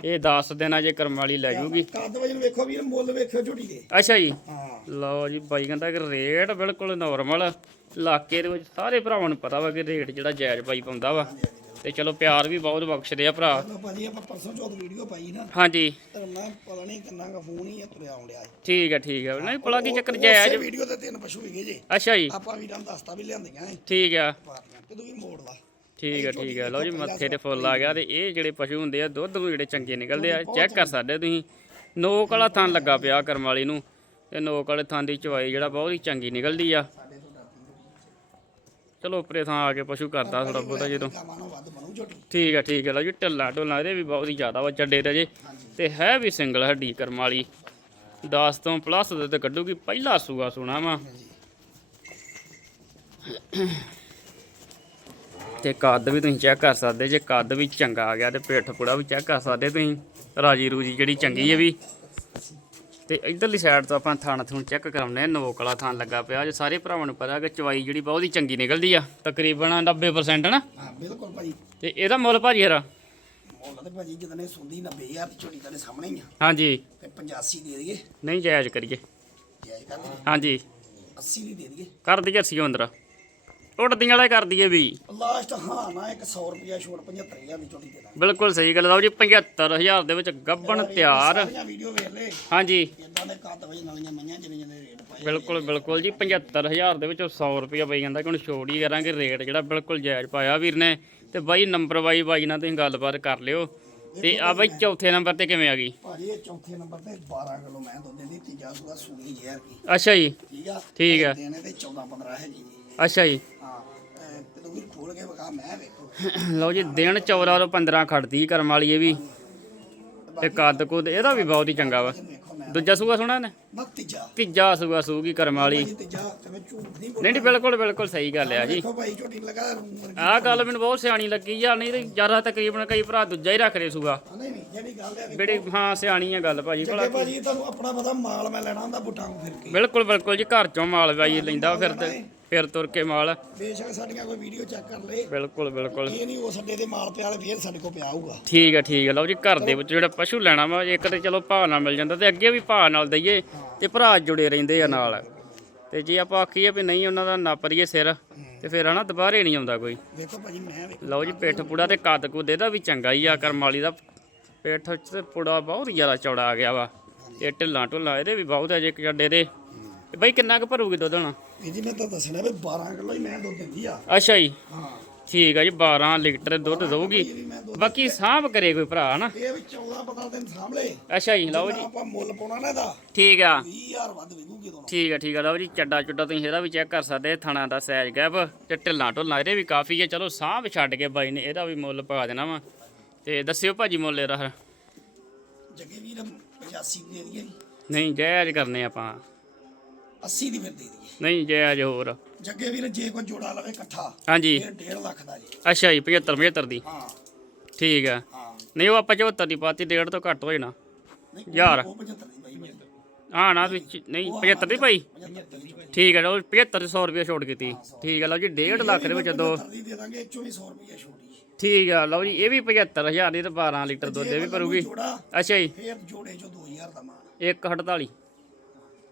ਇਹ 10 ਦਿਨਾਂ ਜੇ ਕਰਮ ਵਾਲੀ ਲੈ ਜੂਗੀ। ਕੱਦ ਵਜਨ ਵੇਖੋ ਵੀਰ ਮੁੱਲ ਵੇਖਿਓ ਝੋਟੀ ਦੇ। ਅੱਛਾ ਜੀ। ਹਾਂ। ਲਓ ਜੀ ਬਾਈ ਕਹਿੰਦਾ ਕਿ ਰੇਟ ਬਿਲਕੁਲ ਨਾਰਮਲ ਇਲਾਕੇ ਦੇ ਵਿੱਚ ਸਾਰੇ ਭਰਾਵਾਂ ਨੂੰ ਪਤਾ ਵਾ ਕਿ ਰੇਟ ਜਿਹੜਾ ਜਾਇਜ਼ ਬਾਈ ਪਾਉਂਦਾ ਵਾ। ਤੇ ਚਲੋ ਪਿਆਰ ਵੀ ਬਹੁਤ ਬਖਸ਼ਦੇ ਆ ਭਰਾ। ਚਲੋ ਭਾਜੀ ਆਪਾਂ ਪਰਸੋਂ ਚੌਥ ਵੀਡੀਓ ਪਾਈ ਨਾ। ਹਾਂਜੀ। ਤੇ ਮੈਂ ਪਤਾ ਨਹੀਂ ਕਿੰਨਾ ਕ ਫੋਨ ਹੀ ਤੁਰਿਆ ਆਉਂਦਿਆ ਠੀਕ ਆ ਠੀਕ ਆ। ਨਹੀਂ ਭਲਾ ਕੀ ਚੱਕਰ ਜਾਇਜ਼ ਵੀਡੀਓ ਤੇ ਤਿੰਨ ਪਸ਼ੂ ਹੈਗੇ ਜੇ। ਅੱਛਾ ਜੀ। ਆਪਾਂ ਵੀਰਾਂ ਨੂੰ ਦੱਸਤਾ ਵੀ ਲਿਆਂਦੀਆਂ ਠੀਕ ਆ। ਤੂੰ ਵੀ ਮੋੜ ਲਾ। ਠੀਕ ਆ ਠੀਕ ਆ। ਲਓ ਜੀ ਮੱਥੇ ਤੇ ਫੁੱਲ ਆ ਗਿਆ ਤੇ ਇਹ ਜਿਹੜੇ ਪਸ਼ੂ ਹੁੰਦੇ ਆ ਦੁੱਧ ਨੂੰ ਜਿਹੜੇ ਚੰਗੇ ਨਿਕਲਦੇ ਆ ਚੈੱਕ ਕਰ ਸਕਦੇ ਤੁਸੀਂ। ਨੋਕ ਵਾਲਾ ਥਾਂ ਲੱਗਾ ਪਿਆ ਕਰਮ ਵਾਲੀ ਨੂੰ। ਤੇ ਨੋਕ ਵਾਲੇ ਥਾਂ ਦੀ ਚਵਾਈ ਜਿਹੜਾ ਬਹੁਤ ਹੀ ਚੰਗੀ ਨਿਕਲਦੀ ਆ। ਚਲੋ ਉੱਪਰੇ ਥਾਂ ਆ ਕੇ ਪਸ਼ੂ ਕਰਦਾ ਥੋੜਾ ਬਹੁਤਾ ਜਦੋਂ। ਠੀਕ ਆ ਠੀਕ ਆ ਲਓ ਜੀ ਢਿੱਲਾ ਢੋਲਾ ਇਹਦੇ ਵੀ ਬਹੁਤ ਹੀ ਜ਼ਿਆਦਾ ਵਾ ਚੱਡੇ ਤੇ ਜੇ। ਤੇ ਹੈ ਵੀ ਸਿੰਗਲ ਹੱਡੀ ਕਰਮ ਵਾਲੀ। 10 ਤੋਂ ਪਲੱਸ ਦੇ ਤੇ ਕੱਢੂਗੀ ਪਹਿਲਾ ਸੂਆ ਸੁਣਾ ਵਾ। ਤੇ ਕੱਦ ਵੀ ਤੁਸੀਂ ਚੈੱਕ ਕਰ ਸਕਦੇ ਜੇ ਕੱਦ ਵੀ ਚੰਗਾ ਆ ਗਿਆ ਤੇ ਪਿੱਠ ਪੁੜਾ ਵੀ ਚੈੱਕ ਕਰ ਸਕਦੇ ਤੁਸੀਂ। ਰਾਜੀ ਰੂਜੀ ਜਿਹੜੀ ਚੰਗੀ ਹੈ ਵੀ। ਤੇ ਇਧਰਲੀ ਸਾਈਡ ਤੋਂ ਆਪਾਂ ਥਾਣਾ ਥੂਣ ਚੈੱਕ ਕਰਾਉਂਦੇ ਆ ਨੋਕ ਵਾਲਾ ਥਾਂ ਲੱਗਾ ਪਿਆ। ਜੇ ਸਾਰੇ ਭਰਾਵਾਂ ਨੂੰ ਪਤਾ ਕਿ ਚਵਾਈ ਜਿਹੜੀ ਬਹੁਤ ਹੀ ਚੰਗੀ ਨਿਕਲਦੀ ਆ। ਤਕਰੀਬਨ 90% ਨਾ ਹਾਂ ਬਿਲਕੁਲ ਭਾਜੀ। ਤੇ ਇਹਦਾ ਮੁੱਲ ਭਾਜੀ ਹਰਾ ਮੁੱਲ ਤੇ ਭਾਜੀ ਜਦੋਂ ਨੇ ਸੁੰਦੀ 90000 ਦੀ ਝੋਟੀ ਤੁਹਾਡੇ ਸਾਹਮਣੇ ਹੀ ਆ। ਹਾਂਜੀ। ਤੇ 85 ਦੇ ਦਈਏ। ਨਹੀਂ ਜਾਇਜ਼ ਕਰੀਏ। ਜਾਇਜ਼ ਕਰ ਹਾਂਜੀ। 80 ਦੀ ਦੇ ਦਈਏ। ਕਰ ਦਈਏ ਅੰਦਰ। ਉੱਡਦੀਆਂ ਵਾਲਾ ਕਰ ਦਈਏ ਵੀ। ਲਾਸਟ ਹਾਂ ਨਾ ਇੱਕ 100 ਰੁਪਿਆ ਛੋੜ 75000 ਦੀ ਝੋਟੀ ਦੇ ਦਾਂਗੇ ਬਿਲਕੁਲ ਸਹੀ ਗੱਲ ਲਾਓ ਜੀ 75000 ਦੇ ਵਿੱਚ ਗੱਬਣ ਤਿਆਰ। ਸਾਰੀਆਂ ਵੀਡੀਓ ਵੇਖ ਲੈ। ਹਾਂਜੀ। ਇਦਾਂ ਦੇ ਕੱਦ ਵਜਨ ਵਾਲੀਆਂ ਮਈਆਂ ਜਿਵੇਂ ਜਿਵੇਂ ਰੇਟ ਪਾਏ ਬਿਲਕੁਲ ਬਿਲਕੁਲ ਜੀ 75000 ਦੇ ਵਿੱਚੋਂ 100 ਰੁਪਇਆ ਬਾਈ ਕਹਿੰਦਾ ਕਿ ਹੁਣ ਛੋੜ ਹੀ ਕਰਾਂਗੇ ਰੇਟ ਜਿਹੜਾ ਬਿਲਕੁਲ ਜਾਇਜ਼ ਪਾਇਆ ਵੀਰ ਨੇ। ਤੇ ਬਾਈ ਨੰਬਰ ਬਾਈ ਬਾਈ ਨਾਲ ਤੁਸੀਂ ਗੱਲਬਾਤ ਕਰ ਲਿਓ। ਤੇ ਆ ਬਾਈ ਚੌਥੇ ਨੰਬਰ ਤੇ ਕਿਵੇਂ ਆ ਗਈ? ਭਾਜੀ ਇਹ ਚੌਥੇ ਨੰਬਰ ਤੇ 12 ਕਿਲੋ ਮੈਂ ਦੁੱਧ ਦੀ ਤੀਜਾ ਸੂਆ ਸੂਣੀ ਜ਼ਹਿਰ ਅੱਛਾ ਜੀ। ਠੀਕ ਆ? ਠੀਕ ਆ। ਦੇਣੇ ਤੇ 14 15 ਹੈ ਜੀ ਅੱਛਾ ਜੀ। ਹਾਂ ਅਹ ਤੇ ਤੂੰ ਵੀ ਖੋਲ ਕੇ ਵਿਖਾ ਮੈਂ ਵੇਖੋ ਲਓ ਜੀ ਦਿਨ 14 ਤੋਂ 15 ਖੜਦੀ ਕਰਮ ਵਾਲੀ ਇਹ ਵੀ। ਤੇ ਕੱਦ ਕੁੱਦ ਇਹਦਾ ਵੀ ਬਹੁਤ ਹੀ ਚੰਗਾ ਵਾ। ਦੂਜਾ ਸੂਆ ਸੁਣਾ ਨੇ ਨਾ ਤੀਜਾ ਤੀਜਾ ਸੂਆ ਸੂਗੀ ਕਰਮ ਵਾਲੀ। ਨਹੀਂ ਨਹੀਂ ਬਿਲਕੁਲ ਬਿਲਕੁਲ ਸਹੀ ਗੱਲ ਆ ਜੀ। ਆਹ ਗੱਲ ਮੈਨੂੰ ਬਹੁਤ ਸਿਆਣੀ ਲੱਗੀ ਆ ਨਹੀਂ ਤੇ ਜ਼ਿਆਦਾ ਤਕਰੀਬਨ ਕਈ ਭਰਾ ਦੂਜਾ ਹੀ ਰੱਖਦੇ ਜਿਹੜੀ ਗੱਲ ਹੈ ਬੜੀ ਹਾਂ ਸਿਆਣੀ ਆ ਗੱਲ ਭਾਜੀ ਭਲਾ ਭਾਜੀ ਤੁਹਾਨੂੰ ਆਪਣਾ ਪਤਾ ਮਾਲ ਮੈਂ ਲੈਣਾ ਹੁੰਦਾ ਬੁੱਟਾਂ ਨੂੰ ਫਿਰ ਕੇ। ਬਿਲਕੁਲ ਬਿਲਕੁਲ ਜੀ ਘਰ ਚੋਂ ਮਾਲ ਵਾਈ ਲੈਂਦਾ ਫਿਰ ਤੇ। ਫਿਰ ਤੁਰ ਕੇ ਮਾਲ। ਬੇਸ਼ੱਕ ਸਾਡੀਆਂ ਕੋਈ ਵੀਡੀਓ ਚੈੱਕ ਕਰ ਲੇ ਬਿਲਕੁਲ ਬਿਲਕੁਲ। ਇਹ ਨਹੀਂ ਉਹ ਸਾਡੇ ਦੇ ਮਾਲ ਪਿਆ ਫੇਰ ਸਾਡੇ ਕੋਲ ਪਿਆ ਹੋਊਗਾ। ਠੀਕ ਹੈ ਠੀਕ ਹੈ ਲਓ ਜੀ ਘਰ ਦੇ ਵਿੱਚ ਜਿਹੜਾ ਪਸ਼ੂ ਲੈਣਾ ਵਾ ਇੱਕ ਤੇ ਚਲੋ ਭਾਅ ਨਾਲ ਮਿਲ ਜਾਂਦਾ ਤੇ ਅੱਗੇ ਵੀ ਭਾਅ ਨਾਲ ਦਈਏ ਤੇ ਭਰਾ ਜੁੜੇ ਰਹਿੰਦੇ ਆ ਨਾਲ। ਤੇ ਜੇ ਆਪਾਂ ਆਖੀਏ ਵੀ ਨਹੀਂ ਉਹਨਾਂ ਦਾ ਨੱਪ ਦਈਏ ਸਿਰ ਤੇ ਫਿਰ ਹਨਾ ਦੁਬਾਰੇ ਨਹੀਂ ਆਉਂਦਾ ਕੋਈ। ਵੇਖੋ ਭਾਜੀ ਮੈਂ ਲਓ ਜੀ ਪਿੱਠ ਪੁੜਾ ਤੇ ਕੱਦ ਕੁੱਦ ਇਹਦਾ ਵੀ ਚੰਗਾ ਹੀ ਆ। ਕਰਮ ਵਾਲੀ ਦਾ ਪਿੱਠ ਚ ਤੇ ਪੁੜਾ ਬਹੁਤ ਜ਼ਿਆਦਾ ਚੌੜਾ ਆ ਗਿਆ ਵਾ। ਇਹ ਢਿੱਲਾਂ ਢੁੱਲਾਂ ਇਹਦੇ ਵੀ ਬਹੁਤ ਹੈ ਜੇ ਇੱਕ ਜੱਡੇ ਦੇ। ਤੇ ਬਈ ਕਿੰਨਾ ਕੁ ਭਰੂਗੀ ਦੁੱਧ ਹੁਣ? ਇਹ ਜੀ ਮੈਂ ਤਾਂ ਦੱਸਣਾ ਵੀ 12 ਕਿਲੋ ਹੀ ਮੈਂ ਦੁੱਧ ਦਿੰਦੀ ਆ। ਅੱਛਾ ਜੀ। ਹਾਂ। ਠੀਕ ਆ ਜੀ 12 ਲੀਟਰ ਦੁੱਧ ਦਊਗੀ। ਬਾਕੀ ਸਾਂਭ ਕਰੇ ਕੋਈ ਭਰਾ ਨਾ ਇਹ ਵੀ 14 15 ਦਿਨ ਸਾਂਭਲੇ। ਅੱਛਾ ਜੀ ਲਓ ਜੀ। ਆਪਾਂ ਮੁੱਲ ਪਾਉਣਾ ਨਾ ਇਹਦਾ ਠੀਕ ਆ। 20000 ਵੱਧ ਵਿਕੂਗੀ ਦੋਨੋਂ ਠੀਕ ਆ ਠੀਕ ਆ ਲਓ ਜੀ ਚੱਡਾ ਚੁੱਡਾ ਤੁਸੀਂ ਇਹਦਾ ਵੀ ਚੈੱਕ ਕਰ ਸਕਦੇ ਥਣਾ ਦਾ ਸਾਈਜ਼ ਗੈਪ ਤੇ ਢਿੱਲਾਂ ਢੁੱਲਾਂ ਇਹਦੇ ਵੀ ਕਾਫੀ ਹੈ ਚਲੋ ਸਾਂਭ ਛੱਡ ਕੇ ਬਾਈ ਨੇ ਇਹਦਾ ਵੀ ਮੁੱਲ ਪਾ ਦੇਣਾ ਵਾ। ਤੇ ਦੱਸਿਓ ਭਾਜੀ ਮੁੱਲ ਇਹਦਾ ਫਿਰ। ਜੱਗੇ ਵੀਰ 85 ਦੀ ਦਈਏ ਨਹੀਂ ਜਾਇਜ਼ ਕਰਨੇ ਆਪਾਂ। 80 ਦੀ ਫਿਰ ਦੇ ਨਹੀਂ ਜਾਇਜ਼ ਹੋਰ। ਜੱਗੇ ਵੀਰ ਜੇ ਕੋਈ ਜੋੜਾ ਲਵੇ ਇਕੱਠਾ ਹਾਂਜੀ। ਇਹ 1.5 ਲੱਖ ਦਾ ਜੀ। ਅੱਛਾ ਜੀ 75 75 ਦੀ। ਹਾਂ। ਠੀਕ ਆ। ਹਾਂ। ਨਹੀਂ ਉਹ ਆਪਾਂ 74 ਦੀ ਪਾਤੀ ਡੇਢ ਤੋਂ ਘੱਟ ਹੋ ਜਾਣਾ। ਨਹੀਂ ਯਾਰ। ਉਹ 75 ਦੀ ਬਾਈ ਮੇਰੇ ਹਾਂ ਨਾ ਵਿੱਚ ਨਹੀਂ 75 ਦੀ ਭਾਈ 75 ਦੀ ਠੀਕ ਹੈ ਲਓ 75 100 ਰੁਪਏ ਛੋਟ ਕੀਤੀ। ਠੀਕ ਹੈ ਲਓ ਜੀ 1.5 ਲੱਖ ਦੇ ਵਿੱਚ ਦੋ। 75 ਦੀ ਦੇ ਦਾਂਗੇ ਇਹ 'ਚੋਂ ਵੀ 100 ਰੁਪਏ ਛੋਟੀ ਠੀਕ ਆ ਲਓ ਜੀ ਇਹ ਵੀ 75000 ਦੀ ਤੇ 12 ਲੀਟਰ ਦੁੱਧ ਇਹ ਵੀ ਭਰੂਗੀ ਜੋੜਾ ਅੱਛਾ ਜੀ। ਫੇਰ ਜੋੜੇ ਚੋਂ 2000 ਦਾ ਮਾਨ 148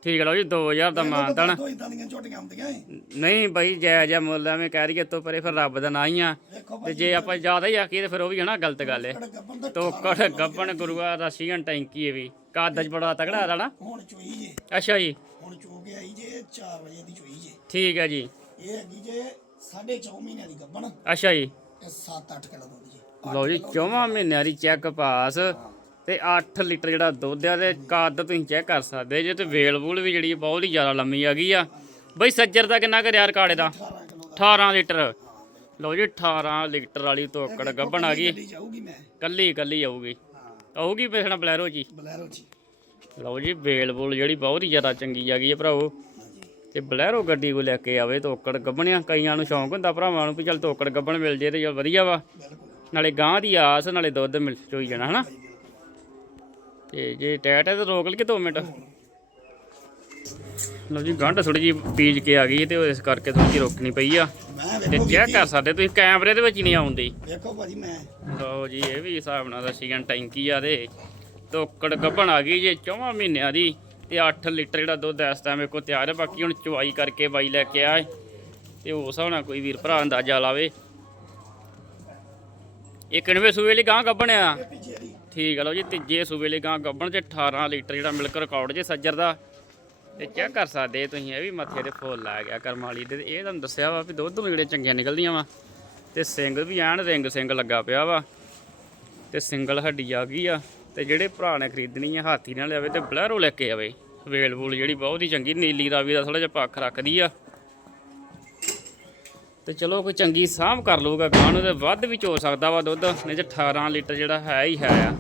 ਠੀਕ ਹੈ ਲਓ ਜੀ 2000 ਦਾ ਮਾਨਤਨ ਦੋ ਇਦਾਂ ਦੀਆਂ ਝੋਟੀਆਂ ਏ। ਨਹੀਂ ਬਾਈ ਜੈ ਜੈ ਮੁੱਲ ਐਵੇਂ ਕਹਿ ਰਹੀ ਤੋਂ ਪਰੇ ਫਿਰ ਰੱਬ ਦਾ ਨਾਂ ਹੀ ਆ। ਤੇ ਜੇ ਆਪਾਂ ਜ਼ਿਆਦਾ ਹੀ ਆਖੀਏ ਤੇ ਫਿਰ ਉਹ ਵੀ ਹਨਾ ਗਲਤ ਗੱਲ ਹੈ ਦਾ ਤੋਕੜ ਗੱਬਣ ਗੁਰੂਆ ਦਾ ਸੀਗਨ ਟੈਂਕੀ ਇਹ ਵੀ। ਕਾਦਜ ਬੜਾ ਤਗੜਾ ਦਾ ਨਾ। ਹੁਣ ਚੋਈ ਜੇ। ਅੱਛਾ ਜੀ। ਹੁਣ ਚੋ ਕੇ ਆਈ ਜੇ 4 ਵਜੇ ਦੀ ਚੋਈ ਜੇ। ਠੀਕ ਹੈ ਜੀ। ਇਹ ਹੈਗੀ ਜੇ 4.5 ਮਹੀਨਿਆਂ ਦੀ ਗੱਬਣ ਅੱਛਾ ਜੀ। ਤੇ 7-8 ਕਿਲੋ ਦੁੱਧ ਜੇ। ਲਓ ਜੀ ਚੌਵਾਂ ਮਹੀਨਿਆਂ ਦੀ ਚੈੱਕ ਪਾਸ। ਤੇ 8 ਲੀਟਰ ਜਿਹੜਾ ਦੁੱਧ ਆ ਤੇ ਕੱਦ ਤੁਸੀਂ ਚੈੱਕ ਕਰ ਸਕਦੇ ਜੇ ਤੇ ਵੇਲ ਵੂਲ ਵੀ ਜਿਹੜੀ ਬਹੁਤ ਹੀ ਜ਼ਿਆਦਾ ਲੰਮੀ ਆ ਗਈ ਆ। ਬਈ ਸੱਜਰ ਦਾ ਕਿੰਨਾ ਕੁ ਰਿਆਰ ਕਾੜੇ ਦਾ 18 ਕਿਲੋ ਦਾ 18 ਲੀਟਰ। ਲਓ ਜੀ 18 ਲੀਟਰ ਵਾਲੀ ਤੋਕੜ ਗੱਭਣ ਆ ਗਈ। ਕੱਲੀ ਕੱਲੀ ਆਊਗੀ। ਆਊਗੀ ਪੇਸਣਾ ਬਲੈਰੋ ਜੀ? ਬਲੈਰੋ ਜੀ। ਲਓ ਜੀ ਵੇਲ ਵੂਲ ਜਿਹੜੀ ਬਹੁਤ ਹੀ ਜ਼ਿਆਦਾ ਚੰਗੀ ਆ ਗਈ ਹੈ ਭਰਾਵੋ। ਤੇ ਬਲੈਰੋ ਗੱਡੀ ਕੋ ਲੈ ਕੇ ਆਵੇ ਤੋਕੜ ਗੱਭਣਿਆ ਕਈਆਂ ਨੂੰ ਸ਼ੌਂਕ ਹੁੰਦਾ ਭਰਾਵਾਂ ਨੂੰ ਵੀ ਚੱਲ ਤੋਕੜ ਗੱਭਣ ਮਿਲ ਜੇ ਤੇ ਵਧੀਆ ਵਾ। ਨਾਲੇ ਗਾਂ ਦੀ ਆਸ ਨਾਲੇ ਦੁੱਧ ਮਿਲ ਚੋਈ ਜਾਣਾ ਹਨਾ? ਤੇ ਜੇ ਟੈਟ ਹੈ ਤਾਂ ਰੋਕ ਲਈਏ 2 ਮਿੰਟ। ਲਓ ਜੀ ਗੰਢ ਥੋੜੀ ਜੀ ਬੀਜ ਕੇ ਆ ਗਈ ਤੇ ਉਹ ਇਸ ਕਰਕੇ ਥੋੜੀ ਜਿਹੀ ਰੋਕਣੀ ਪਈ ਆ। ਤੇ ਚੈੱਕ ਕਰ ਸਕਦੇ ਤੁਸੀਂ ਕੈਮਰੇ ਦੇ ਵਿੱਚ ਹੀ ਨਹੀਂ ਆਉਂਦੀ ਵੇਖੋ ਭਾਜੀ ਮੈਂ। ਲਓ ਜੀ ਇਹ ਵੀ ਹਿਸਾਬ ਨਾਲ ਦਾ ਸੀਗਨ ਟੈਂਕੀ ਆ ਦੇ ਤੋਕੜ ਗੱਭਣ ਆ ਗਈ ਜੇ ਚੌਵਾਂ ਮਹੀਨਿਆਂ ਦੀ ਤੇ 8 ਲੀਟਰ ਜਿਹੜਾ ਦੁੱਧ ਇਸ ਟਾਈਮ ਕੋਲ ਤਿਆਰ ਹੈ ਬਾਕੀ ਹੁਣ ਚੁਆਈ ਕਰਕੇ ਬਾਈ ਲੈ ਕੇ ਆਏ। ਤੇ ਉਸ ਹਿਸਾਬ ਨਾਲ ਕੋਈ ਵੀਰ ਭਰਾ ਅੰਦਾਜ਼ਾ ਲਾਵੇ। ਇਹ ਕਿਣਵੇਂ ਸੂਏ ਲਈ ਗਾਂ ਪਿੱਛੇ ਦੀ ਠੀਕ ਆ ਲਓ ਜੀ, ਤੀਜੇ ਸੂਬੇ ਲਈ ਗਾਂ ਗੱਭਣ ਤੇ 18 ਲੀਟਰ ਜਿਹੜਾ ਮਿਲਕ ਰਿਕਾਰਡ ਜੇ ਸੱਜਰ ਦਾ। ਤੇ ਚੈੱਕ ਕਰ ਸਕਦੇ ਤੁਸੀਂ, ਇਹ ਵੀ ਮੱਥੇ ਤੇ ਫੁੱਲ ਆ ਗਿਆ ਕਰਮਾਲੀ ਦੇ ਇਹ ਤੁਹਾਨੂੰ ਦੱਸਿਆ ਵਾ ਵੀ ਦੁੱਧ ਨੂੰ ਜਿਹੜੇ ਚੰਗੀਆਂ ਨਿਕਲਦੀਆਂ ਵਾ। ਤੇ ਸਿੰਗ ਵੀ ਐਨ ਰਿੰਗ ਸਿੰਗ ਲੱਗਾ ਪਿਆ ਵਾ। ਤੇ ਸਿੰਗਲ ਹੱਡੀ ਆ ਗਈ ਆ, ਤੇ ਜਿਹੜੇ ਭਰਾ ਨੇ ਖਰੀਦਣੀ ਆ, ਹਾਥੀ ਨਾਲ ਆਵੇ ਤੇ ਬਲੈਰੋ ਲੈ ਕੇ ਆਵੇ। ਵੇਲ ਵੂਲ ਜਿਹੜੀ ਬਹੁਤ ਹੀ ਚੰਗੀ, ਨੀਲੀ ਰਾਵੀ ਦਾ ਥੋੜਾ ਜਿਹਾ ਪੱਖ ਰੱਖਦੀ ਆ। ਤੇ ਚਲੋ ਕੋਈ ਚੰਗੀ ਸਾਂਭ ਕਰ ਲਊਗਾ ਗਾਂ ਨੂੰ ਤੇ ਵੱਧ ਵੀ ਚੋ ਸਕਦਾ ਵਾ ਦੁੱਧ ਨਹੀਂ ਤੇ 18 ਲੀਟਰ ਜਿਹੜਾ ਹੈ ਹੀ ਹੈ ਆ।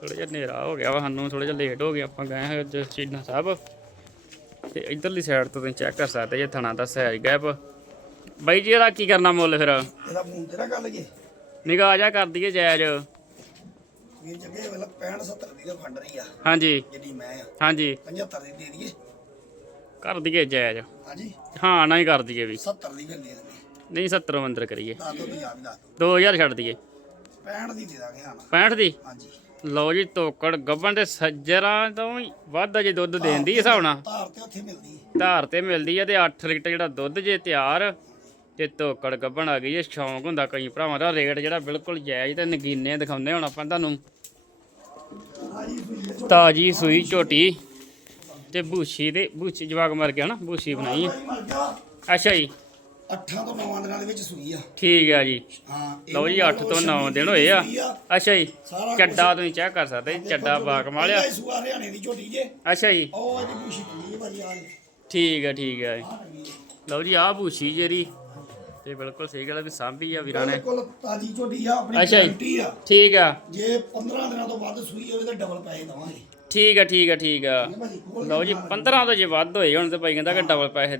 ਥੋੜਾ ਜਿਹਾ ਹਨੇਰਾ ਹੋ ਗਿਆ ਵਾ ਸਾਨੂੰ ਥੋੜਾ ਜਿਹਾ ਲੇਟ ਹੋ ਗਿਆ ਆਪਾਂ ਗਏ ਹਾਂ ਚੀਨਾ ਸਾਹਿਬ। ਤੇ ਇਧਰਲੀ ਸਾਈਡ ਤੋਂ ਤੁਸੀਂ ਚੈੱਕ ਕਰ ਸਕਦੇ ਜੇ ਥਣਾ ਦਾ ਸਾਈਜ਼ ਗੈਪ ਬਾਈ ਜੀ ਇਹਦਾ ਕੀ ਕਰਨਾ ਮੁੱਲ ਫਿਰ? ਇਹਦਾ ਮੂੰਹ ਤੇਰਾ ਗੱਲ ਜੇ ਨਿਗਾਹ ਜਾ ਕਰ ਦਈਏ ਜਾਇਜ਼। ਵੀਰ ਜੱਗੇ ਵੇਲਾ 65 70 ਦੀ ਤਾਂ ਫੰਡ ਰਹੀ ਆ। ਹਾਂਜੀ। ਜਿਹੜੀ ਮੈਂ ਆ। ਹਾਂਜੀ। 75 ਦੀ ਦੇ ਦਈਏ। ਕਰ ਦਈਏ ਜਾਇਜ਼। ਹਾਂਜੀ। ਹਾਂ ਨਾ ਹੀ ਕਰ ਦਈਏ ਵੀ। 70 ਦੀ ਦਾਂਗੇ ਨਹੀਂ 70 ਅੰਦਰ ਕਰੀਏ। ਦੱਸ ਦੋ ਤੁਸੀਂ ਆਪ ਹੀ ਦੱਸ ਦਿਓ 2000 ਛੱਡ ਦਈਏ। 65 ਦੀ ਦੇ ਦਾਂਗੇ ਹਾਂ। 65 ਦੀ? ਹਾਂਜੀ। ਲਓ ਜੀ ਤੋਕੜ ਗੱਬਣ ਦੇ ਸੱਜਰਾਂ ਤੋਂ ਵੀ ਵੱਧ ਅਜੇ ਦੁੱਧ ਦੇਣ ਦੀ ਹਿਸਾਬ ਨਾਲ। ਧਾਰ ਤੇ ਉੱਥੇ ਮਿਲਦੀ ਹੈ। ਧਾਰ ਤੇ ਮਿਲਦੀ ਆ ਤੇ 8 ਲੀਟਰ ਜਿਹੜਾ ਦੁੱਧ ਜੇ ਤਿਆਰ ਤੇ ਤੋਕੜ ਗੱਬਣ ਆ ਗਈ ਜੇ ਸ਼ੌਂਕ ਹੁੰਦਾ ਕਈ ਭਰਾਵਾਂ ਦਾ। ਰੇਟ ਜਿਹੜਾ ਬਿਲਕੁਲ ਜਾਇਜ਼ ਤੇ ਨਗੀਨੇ ਦਿਖਾਉਂਦੇ ਹੁਣ ਆਪਾਂ ਤੁਹਾਨੂੰ। ਹੈ। ਤਾਜੀ ਸੂਈ ਝੋਟੀ। ਤੇ ਬੂਸ਼ੀ ਦੇ ਬੂਸ਼ੀ ਜਵਾਗ ਮਰ ਗਿਆ ਨਾ ਬੂਸ਼ੀ ਬਣਾਈ ਹੈ ਭਾਈ ਮਰ ਗਿਆ ਅੱਛਾ ਜੀ। 8 ਤੋਂ 9 ਦਿਨਾਂ ਦੇ ਵਿੱਚ ਸੂਈ ਆ। ਠੀਕ ਆ ਜੀ। ਹਾਂ ਲਓ ਜੀ 8 ਤੋਂ 9 ਦਿਨ ਹੋਏ ਆ। ਅੱਛਾ ਜੀ ਸਾਰਾ ਚੱਡਾ ਤੁਸੀਂ ਚੈੱਕ ਕਰ ਸਕਦੇ ਜੀ, ਚੱਡਾ ਬਾਗ ਮਾਲਿਆ। ਪਹਿਲਾ ਹੀ ਸੂਆ ਹਰਿਆਣੇ ਦੀ ਝੋਟੀ ਜੇ। ਅੱਛਾ ਜੀ। ਉਹ ਇਹਦੀ ਬੂਸ਼ੀ ਪਈ ਹੈ ਭਾਜੀ ਆ। ਠੀਕ ਆ ਠੀਕ ਆ ਜੀ। ਲਓ ਜੀ ਆਹ ਬੂਸ਼ੀ ਜਿਹੜੀ ਤੇ ਬਿਲਕੁਲ ਸਹੀ ਗੱਲ ਆ ਵੀ ਸਾਂਭੀ ਆ ਵੀਰਾਂ ਨੇ ਬਿਲਕੁਲ ਤਾਜੀ ਝੋਟੀ ਆ ਆਪਣੀ ਅੱਛਾ ਜੀ। ਗਾਰੰਟੀ ਆ। ਠੀਕ ਆ। ਜੇ 15 ਦਿਨਾਂ ਤੋਂ ਵੱਧ ਸੂਈ ਹੋਵੇ ਤਾਂ ਡਬਲ ਪੈਸੇ ਦਵਾਂਗੇ। ਠੀਕ ਆ ਠੀਕ ਆ ਠੀਕ ਆ। ਹੈ ਲਓ ਜੀ 15 ਤੋਂ ਜੇ ਵੱਧ ਹੋਏ ਹੁਣ ਤੇ ਭਾਈ ਕਹਿੰਦਾ ਕਿ ਡਬਲ ਪੈਸੇ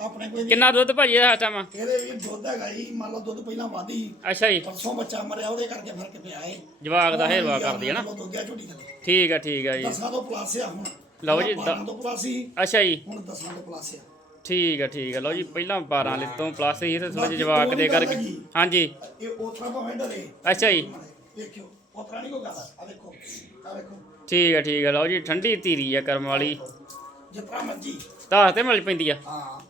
ਆਪਣੇ ਕੋਈ ਕਿੰਨਾ ਦੁੱਧ ਭਾਜੀ ਇਹਦਾ ਟਾਈਮ ਇਹਦੇ ਵੀ ਦੁੱਧ ਹੈਗਾ ਜੀ ਮੰਨ ਲਓ ਦੁੱਧ ਪਹਿਲਾਂ ਵੱਧ ਹੀ। ਅੱਛਾ ਜੀ। ਪਰਸੋਂ ਬੱਚਾ ਮਰਿਆ ਉਹਦੇ ਕਰਕੇ ਫ਼ਰਕ ਪਿਆ ਏ ਜਵਾਗ ਦਾ ਹੇਰਵਾ ਕਰਦੀ ਹੈ ਨਾ। ਠੀਕ ਆ ਠੀਕ ਆ ਜੀ। ਦਸਾਂ ਤੋਂ ਪਲੱਸ ਆ ਹੁਣ। ਲਓ ਜੀ, ਪਹਿਲਾਂ 12 ਤੋਂ ਪਲੱਸ ਸੀ। ਅੱਛਾ ਜੀ। ਹੁਣ ਦਸਾਂ ਤੋਂ ਪਲੱਸ ਆ। ਠੀਕ ਆ ਠੀਕ ਆ। ਲਓ ਜੀ ਪਹਿਲਾਂ 12 ਲਿੱਤੋਂ ਪਲੱਸ ਸੀ ਤੇ ਥੋੜੇ ਬਾਕੀ ਜਵਾਕ ਦੇ ਦੋ ਕਰਕੇ। ਹਾਂਜੀ। ਇਹ ਉਤਰਾ ਭਾਵੇਂ ਡਰੇ। ਅੱਛਾ ਜੀ। ਦੇਖਿਓ ਉਤਰਾ ਨਹੀਂ ਕੋ ਗੱਲ। ਆ ਦੇਖੋ ਆ ਦੇਖੋ। ਠੀਕ ਆ ਠੀਕ ਆ। ਲਓ ਜੀ ਠੰਡੀ ਧੀਰੀ ਆ ਕਰਮ ਵਾਲੀ। ਜਿਤਨਾ ਮਰਜ਼ੀ ਧਾਰ ਤੇ ਮਿਲ ਪੈਂਦੀ ਆ। ਹਾਂ।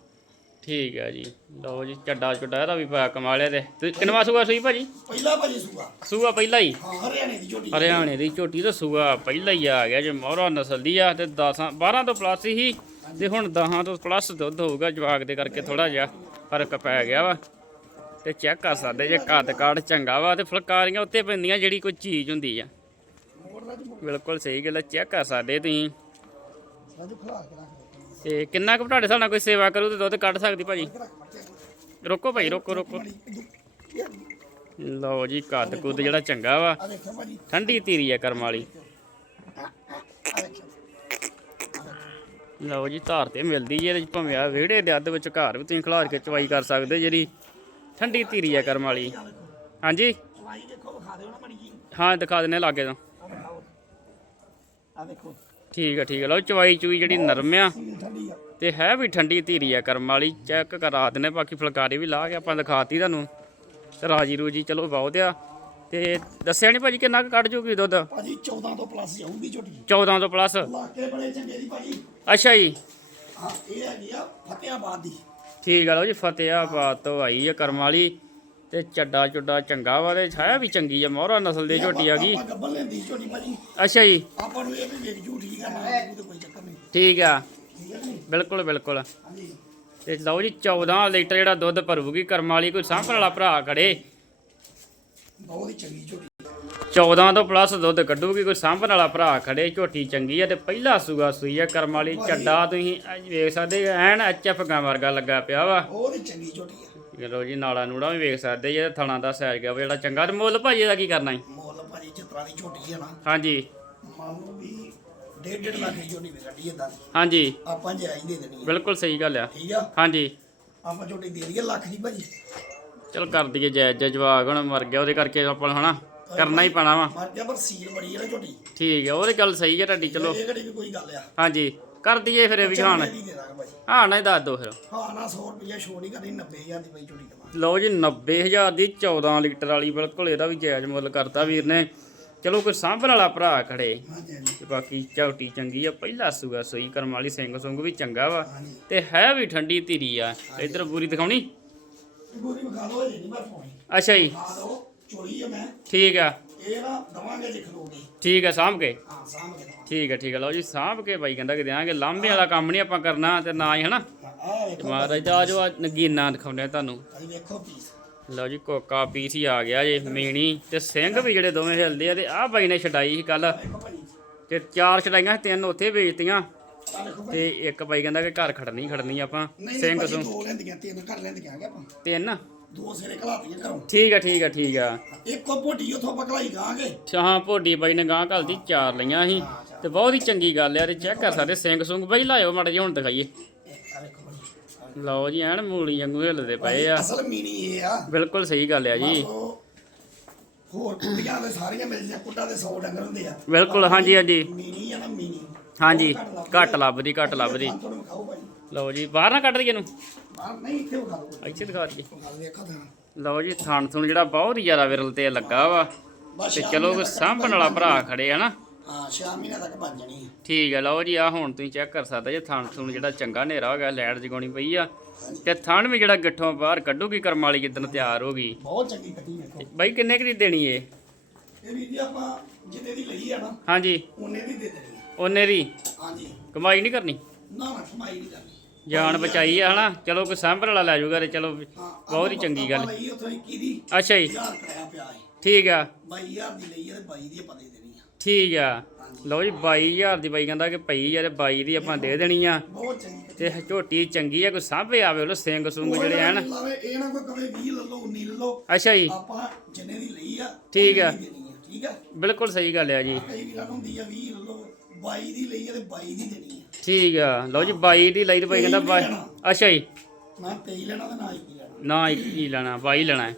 ਠੀਕ ਆ ਜੀ। ਲਓ ਜੀ ਚੱਡਾ ਚੁੱਡਾ ਇਹਦਾ ਵੀ ਪਾ ਕਮਾਲਿਆ ਤੇ। ਤੇ ਕਿੰਨਵਾ ਸੂਆ ਸੂਈ ਭਾਜੀ? ਪਹਿਲਾ ਭਾਜੀ ਸੂਆ। ਸੂਆ ਪਹਿਲਾ ਹੀ? ਹਾਂ ਹਰਿਆਣੇ ਦੀ ਝੋਟੀ। ਹਰਿਆਣੇ ਦੀ ਝੋਟੀ ਤਾਂ ਸੂਆ ਪਹਿਲਾ ਹੀ ਆ ਗਿਆ ਜੇ। ਮੋਹਰਾ ਨਸਲ ਦੀ ਆ ਤੇ 10 12 ਤੋਂ ਪਲੱਸ ਹੀ। ਤੇ ਹੁਣ 10 ਤੋਂ ਪਲੱਸ ਦੁੱਧ ਹੋਊਗਾ ਜਵਾਕ ਦੇ ਕਰਕੇ ਥੋੜਾ ਜਿਹਾ ਫ਼ਰਕ ਪੈ ਗਿਆ ਵਾ। ਤੇ ਚੈੱਕ ਕਰ ਸਕਦੇ ਜੇ ਕੱਦ ਕਾਠ ਚੰਗਾ ਵਾ ਤੇ ਫੁਲਕਾਰੀਆਂ ਉੱਤੇ ਪੈਂਦੀਆਂ ਜਿਹੜੀ ਕੋਈ ਚੀਜ਼ ਹੁੰਦੀ ਆ। ਬਿਲਕੁਲ ਸਹੀ ਗੱਲ ਚੈੱਕ ਕਰ ਸਕਦੇ ਤੁਸੀਂ। ਤੇ ਕਿੰਨਾ ਕੁ ਤੁਹਾਡੇ ਨਾਲ ਕੋਈ ਸੇਵਾ ਕਰੂ ਤੇ ਦੁੱਧ ਕੱਢ ਸਕਦੀ ਭਾਜੀ? ਰੋਕੋ ਭਾਈ ਰੋਕੋ ਰੋਕੋ। ਲਓ ਜੀ ਕੱਦ ਕੁੱਦ ਜਿਹੜਾ ਚੰਗਾ ਵਾ। ਠੰਡੀ ਧੀਰੀ ਆ ਕਰਮ ਵਾਲੀ। ਲਓ ਜੀ ਧਾਰ ਤੇ ਮਿਲਦੀ ਜੇ ਇਹਦੇ ਚ ਭਾਵੇਂ ਆ ਵਿਹੜੇ ਦੇ ਅੱਧ ਵਿੱਚ ਘਰ ਵੀ ਤੁਸੀਂ ਖਿਲਾਰ ਕੇ ਚਵਾਈ ਕਰ ਸਕਦੇ ਜਿਹੜੀ ਠੰਡੀ ਧੀਰੀ ਆ ਕਰਮ ਵਾਲੀ। ਹਾਂਜੀ? ਹਾਂ ਦਿਖਾ ਦਿੰਨੇ ਲਾਗੇ ਤੋਂ। ਆ ਦੇਖੋ। ਠੀਕ ਆ ਠੀਕ ਆ। ਲਓ ਚਵਾਈ ਚੂਈ ਜਿਹੜੀ ਨਰਮ ਆ। ਸੀਲ ਠੰਡੀ ਆ। ਤੇ ਹੈ ਵੀ ਠੰਡੀ ਧੀਰੀ ਆ ਕਰਮ ਵਾਲੀ। ਚੈੱਕ ਕਰਾ ਦਿੰਨੇ ਬਾਕੀ ਫੁਲਕਾਰੀ ਵੀ ਲਾ ਕੇ ਆਪਾਂ ਦਿਖਾਤੀ ਤੁਹਾਨੂੰ। ਤੇ ਰਾਜੀ ਰੂਜੀ ਚਲੋ ਬਹੁਤ ਆ। ਤੇ ਦੱਸਿਆ ਨਹੀਂ ਭਾਜੀ ਕਿੰਨਾ ਕੁ ਕੱਢ ਜੂਗੀ ਦੁੱਧ? ਭਾਜੀ 14 ਤੋਂ ਪਲੱਸ ਜਾਊਗੀ ਝੋਟੀ। 14 ਤੋਂ ਪਲੱਸ ਇਲਾਕੇ ਬੜੇ ਚੰਗੇ ਦੀ ਭਾਜੀ। ਅੱਛਾ ਜੀ। ਹਾਂ ਇਹ ਹੈਗੀ ਆ ਫਤਿਆਬਾਦ ਦੀ। ਠੀਕ ਆ ਲਓ ਜੀ ਫਤਿਆਬਾਦ ਤੋਂ ਆਈ ਆ ਕਰਮ ਵਾਲੀ। ਤੇ ਚੱਡਾ ਚੁੱਡਾ ਚੰਗਾ ਵਾ ਤੇ ਛਾਇਆ ਵੀ ਚੰਗੀ ਆ ਮੋਹਰਾ ਨਸਲ ਦੀ ਝੋਟੀ ਆ ਗਈ। ਆਪਾਂ ਗੱਬਲ ਲੈਂਦੀ ਝੋਟੀ ਭਾਜੀ। ਅੱਛਾ ਜੀ। ਆਪਾਂ ਨੂੰ ਇਹ ਵੀ ਵੇਖ ਝੂਠ ਠੀਕ ਆ ਉਹਦੇ ਕੋਈ ਚੱਕਰ ਨਹੀਂ। ਠੀਕ ਆ। ਬਿਲਕੁਲ ਬਿਲਕੁਲ। ਤੇ ਲਓ ਜੀ 14 ਲੀਟਰ ਜਿਹੜਾ ਦੁੱਧ ਭਰੂਗੀ ਕਰਮ ਵਾਲੀ ਕੋਈ ਸਾਂਭਣ ਵਾਲਾ ਭਰਾ ਖੜੇ। ਬਹੁਤ ਹੀ ਚੰਗੀ ਝੋਟੀ। 14 ਤੋਂ ਪਲੱਸ ਦੁੱਧ ਕੱਢੂਗੀ ਕੋਈ ਸਾਂਭਣ ਵਾਲਾ ਭਰਾ ਖੜੇ ਝੋਟੀ ਚੰਗੀ ਆ ਤੇ ਪਹਿਲਾ ਸੂਗਾ ਸੂਈ ਆ ਕਰਮ ਵਾਲੀ। ਚੱਡਾ ਤੁਸੀਂ ਵੇਖ ਸਕਦੇ ਐਨ ਐਚਐਫ ਗਾਂ ਵਰਗਾ ਲੱਗਾ ਪਿਆ ਵਾ। ਬਹੁਤ ਹੀ ਚੰਗੀ ਝੋਟੀ ਆ। ਲਓ ਜੀ ਨਾਲਾ ਨੂੜਾ ਵੀ ਵੇਖ ਸਕਦੇ ਜੇ ਥਣਾ ਦਾ ਸਾਈਜ਼ ਗਿਆ ਜਿਹੜਾ ਚੰਗਾ ਤੇ ਮੁੱਲ ਭਾਜੀ ਇਹਦਾ ਕੀ ਕਰਨਾ ਹੈ ਮੁੱਲ ਭਾਜੀ ਤਰ੍ਹਾਂ ਦੀ ਝੋਟੀ ਆ ਨਾ। ਹਾਂਜੀ। ਮੰਨ ਵੀ ਡੇਢ ਡੇਢ ਲੱਖ ਦੀ ਝੋਟੀ ਵੀ ਕੱਢੀ ਏਦਾਂ ਦੀ। ਹਾਂਜੀ। ਆਪਾਂ ਜਾਇਜ਼ ਦੇ ਦੇਣੀ ਆ। ਬਿਲਕੁਲ ਸਹੀ ਗੱਲ ਆ। ਠੀਕ ਆ? ਹਾਂਜੀ। ਆਪਾਂ ਝੋਟੀ ਦੇ ਦਈਏ ਲੱਖ ਦੀ ਭਾਜੀ। ਚਲ ਕਰ ਦਈਏ ਜੈ ਜੈ ਜਵਾਗ ਹੁਣ ਮਰ ਗਿਆ ਉਹਦੇ ਕਰਕੇ ਆਪਾਂ ਹਨਾ ਕਰਨਾ ਹੀ ਪੈਣਾ ਵਾ। ਮਰ ਗਿਆ ਪਰ ਸੀਲ ਬੜੀ ਆ ਨਾ ਝੋਟੀ। ਠੀਕ ਹੈ ਉਹਦੀ ਗੱਲ ਸਹੀ ਹੈ ਤੁਹਾਡੀ ਚਲੋ। ਇਹ ਕਿਹੜੀ ਵੀ ਕੋਈ ਗੱਲ ਆ। ਹਾਂਜੀ। ਕਰ ਦਈਏ ਫਿਰ ਇਹ ਵੀ ਹਾਂ ਚੱਲ ਮੈਂ ਦੇ ਦਾਂਗਾ ਭਾਜੀ ਹਾਂ ਨਾ ਹੀ ਦੱਸ ਦਿਓ ਫਿਰ। ਹਾਂ ਨਾ 100 ਰੁਪਏ ਛੋੜ ਹੀ ਕਰਨੀ 90000 ਦੀ ਭਾਈ ਦਵਾਂ। ਲਓ ਜੀ 90000 ਦੀ 14 ਲੀਟਰ ਵਾਲੀ ਬਿਲਕੁਲ ਇਹਦਾ ਵੀ ਜਾਇਜ਼ ਮੁੱਲ ਕਰਤਾ ਵੀਰ ਨੇ। ਚਲੋ ਕੋਈ ਸਾਂਭਣ ਵਾਲਾ ਭਰਾ ਖੜੇ। ਹਾਂਜੀ ਹਾਂਜੀ। ਤੇ ਬਾਕੀ ਝੋਟੀ ਚੰਗੀ ਆ ਪਹਿਲਾ ਸੂਗਾ ਸੋਈ ਕਰਮ ਵਾਲੀ ਸਿੰਘ ਸੁੰਗ ਵੀ ਚੰਗਾ ਵਾ। ਹਾਂਜੀ। ਤੇ ਹੈ ਵੀ ਠੰਡੀ ਧੀਰੀ ਆ। ਇਧਰ ਬੂਰੀ ਦਿਖਾਉਣੀ? ਗੋਰੀ ਵਿਖਾ ਲਓ ਇਹ ਨਹੀਂ ਮੈਂ ਪਾਉਣੀ। ਅੱਛਾ ਜੀ। ਆ ਮੈਂ। ਠੀਕ ਆ। ਇਹ ਨਾ ਦਵਾਂਗੇ ਜੇ ਖਲੋਗੇ ਠੀਕ ਆ ਸਾਂਭ ਕੇ? ਹਾਂ ਦਵਾਂਗੇ। ਠੀਕ ਆ ਠੀਕ ਆ। ਲਓ ਜੀ ਸਾਂਭ ਕੇ ਬਾਈ ਕਹਿੰਦਾ ਕਿ ਦਿਆਂਗੇ। ਲਾਂਭੇ ਵਾਲਾ ਕੰਮ ਨਹੀਂ ਆਪਾਂ ਕਰਨਾ ਤੇ ਨਾ ਹੀ ਹਨਾ? ਵੇਖੋ ਮਹਾਰਾਜ ਦਾ ਜੋ ਨਗੀਨਾ ਦਿਖਾਉਂਦੇ ਆ ਤੁਹਾਨੂੰ। ਭਾਈ ਵੇਖੋ ਪੀਸ ਲਓ ਜੀ ਕੋਕਾ ਪੀਸ ਹੀ ਆ ਗਿਆ ਜੇ ਮੀਣੀ ਤੇ ਸਿੰਘ ਵੀ ਜਿਹੜੇ ਦੋਵੇਂ ਹਿਲਦੇ ਆ ਤੇ ਆਹ ਬਾਈ ਨੇ ਛਡਾਈ ਸੀ ਕੱਲ ਤੇ ਚਾਰ ਛਡਾਈਆਂ ਤਿੰਨ ਉੱਥੇ ਵੇਚਤੀਆਂ। ਤੇ ਇੱਕ ਬਾਈ ਕਹਿੰਦਾ ਕਿ ਘਰ ਖੜਨੀ ਖੜਨੀ ਆਪਾਂ। ਸਿੰਘ ਤੋਂ। ਦੋ ਲੈਂਦੀਆਂ ਤਿੰਨ ਘਰ ਲੈਂਦੀਆਂ ਆਪਾਂ। ਤਿੰਨ? ਦੋ ਸਿਰੇ ਘਲਾਤੀਆਂ ਘਰੋਂ। ਠੀਕ ਆ ਠੀਕ ਆ ਠੀਕ ਆ। ਇੱਕੋ ਭੋਟੀ ਉਥੋਂ ਪਕਲਾਈ ਗਾਂਗੇ। ਹਾਂ ਭੋਡੀ ਬਾਈ ਨੇ ਗਾਂ ਘਲਦੀ ਚਾਰ ਲਈਆਂ ਸੀ। ਤੇ ਬਹੁਤ ਹੀ ਚੰਗੀ ਗੱਲ ਆ ਤੇ ਚੈੱਕ ਕਰ ਸਕਦੇ ਸਿੰਘ ਸੁੰਗ। ਬਾਈ ਲਾਇਓ ਮਾੜਾ ਜਿਹਾ ਹੁਣ ਦਿਖਾਈਏ। ਲਓ ਜੀ ਐਨ ਮੂਲੀ ਵਾਂਗੂ ਹਿੱਲਦੇ ਪਏ ਆ। ਅਸਲ ਮੀਨੀ ਇਹ ਆ। ਬਿਲਕੁਲ ਸਹੀ ਗੱਲ ਆ ਜੀ। ਹੋਰ ਕੁੜੀਆਂ ਦੇ ਸਾਰੀਆਂ ਮਿਲ ਜਾਂਦੀਆਂ ਕੁੱਟਾਂ ਦੇ 100 ਡੰਗਰ ਹੁੰਦੇ ਆ। ਬਿਲਕੁਲ ਹਾਂਜੀ ਹਾਂਜੀ। ਮੀਨੀ ਆ ਨਾ ਮੀਨੀ ਹਾਂਜੀ ਘੱਟ ਲੱਭਦੀ ਘੱਟ ਲੱਭਦੀ ਲਓ ਜੀ ਬਾਹਰ ਨਾ ਕੱਢ ਦਈਏ ਇਹਨੂੰ। ਬਾਹਰ ਨਹੀਂ ਇੱਥੇ ਵਿਖਾਓ ਭਾਈ। ਇੱਥੇ ਦਿਖਾ ਦਈਏ। ਵਿਖਾ ਵੇਖੋ ਤਾਂ ਲਓ ਜੀ ਥਣ ਥੁਣ ਜਿਹੜਾ ਬਹੁਤ ਹੀ ਜ਼ਿਆਦਾ ਵਿਰਲ ਤੇ ਲੱਗਾ ਵਾ। ਤੇ ਚਲੋ ਕੋਈ ਸਾਂਭਣ ਵਾਲਾ ਭਰਾ ਖੜੇ ਆ ਨਾ। ਹਾਂ 6 ਮਹੀਨੇ ਤੱਕ ਬਣ ਜਾਣੀ ਆ। ਠੀਕ ਹੈ ਲਓ ਜੀ ਆ ਹੁਣ ਤੁਸੀਂ ਚੈੱਕ ਕਰ ਸਕਦੇ ਜੇ ਥਣ ਥੁਣ ਜਿਹੜਾ ਚੰਗਾ ਹਨੇਰਾ ਹੋ ਗਿਆ ਲਾਈਟ ਜਗਾਉਣੀ ਪਈ ਆ। ਤੇ ਥਣ ਵੀ ਜਿਹੜਾ ਗਿੱਠੋਂ ਬਾਹਰ ਕੱਢੂਗੀ ਕਰਮ ਵਾਲੀ ਜਿੱਦਣ ਤਿਆਰ ਹੋ ਗਈ। ਬਹੁਤ ਚੰਗੀ ਕੱਟੀ ਵੇਖੋ ਬਾਈ ਕਿੰਨੇ ਕੁ ਦੀ ਦੇਣੀ ਏ? ਇਹ ਵੀ ਜੀ ਆਪਾਂ ਜਿੰਨੇ ਦੀ ਲਈ ਆ ਨਾ ਹਾਂਜੀ। ਉਹਨੇ ਦੀ ਦੇ ਦੇਣੀ ਆ। ਉਹਨੇ ਦੀ? ਹਾਂਜੀ। ਕਮਾਈ ਨਹੀਂ ਕਰਨੀ? ਨਾ ਨਾ ਕਮਾਈ ਨਹੀਂ ਕਰਨੀ। ਜਾਨ ਬਚਾਈ ਆ ਹਨਾ? ਚਲੋ ਕੋਈ ਸਾਂਭਣ ਵਾਲਾ ਲੈ ਜਾਊਗਾ ਤੇ ਚਲੋ ਬਹੁਤ ਹੀ ਚੰਗੀ ਗੱਲ। ਆਪਾਂ ਲਈ ਉਥੋਂ 21 ਦੀ ਅੱਛਾ ਜੀ। ਹਜ਼ਾਰ ਕਰਾਇਆ ਪਿਆ ਹੈ ਠੀਕ ਆ। 22000 ਦੀ ਲਈ ਆ ਤੇ 22 ਦੀ ਆਪਾਂ ਦੇ ਦੇਣੀ ਆ। ਠੀਕ ਆ। ਲਓ ਜੀ 22000 ਦੀ ਬਾਈ ਕਹਿੰਦਾ ਕਿ ਪਈ ਤੇ 22 ਦੀ ਆਪਾਂ ਦੇ ਦੇਣੀ ਆ। ਬਹੁਤ ਚੰਗੀ ਕੱਟੀ ਤੇ ਝੋਟੀ ਚੰਗੀ ਆ ਕੋਈ ਸਾਂਭੇ ਆਵੇ ਉਹ ਸਿੰਘ ਸੁੰਗ ਜਿਹੜੇ ਹਨ ਲਾਵੇ ਇਹ ਨਾ ਕੋਈ ਕਵੇ 20 ਲੈ ਲਓ 19 ਲੈ ਲਓ। ਅੱਛਾ ਜੀ। ਆਪਾਂ ਜਿੰਨੇ ਦੀ ਲਈ ਆ ਠੀਕ ਆ। ਠੀਕ ਬਿਲਕੁਲ ਸਹੀ ਗੱਲ ਆ ਜੀ। ਕਈ ਵੀਰਾਂ ਨੂੰ ਹੁੰਦੀ ਆ 20 ਲੈ ਲਓ। 22 ਦੀ ਲਈ ਆ ਤੇ 22 ਦੀ ਦੇਣੀ ਆ। ਠੀਕ ਆ। ਲਓ ਜੀ 22 ਦੀ ਲਈ ਤੇ ਬਾਈ ਕਹਿੰਦਾ ਬਾਈ- ਅੱਛਾ ਜੀ। ਮੈਂ 23 ਲੈਣਾ ਤੇ ਨਾ 21 ਲੈਣਾ। ਨਾ ਇੱਕ ਹੀ ਲੈਣਾ 22 ਲੈਣਾ ਹੈ।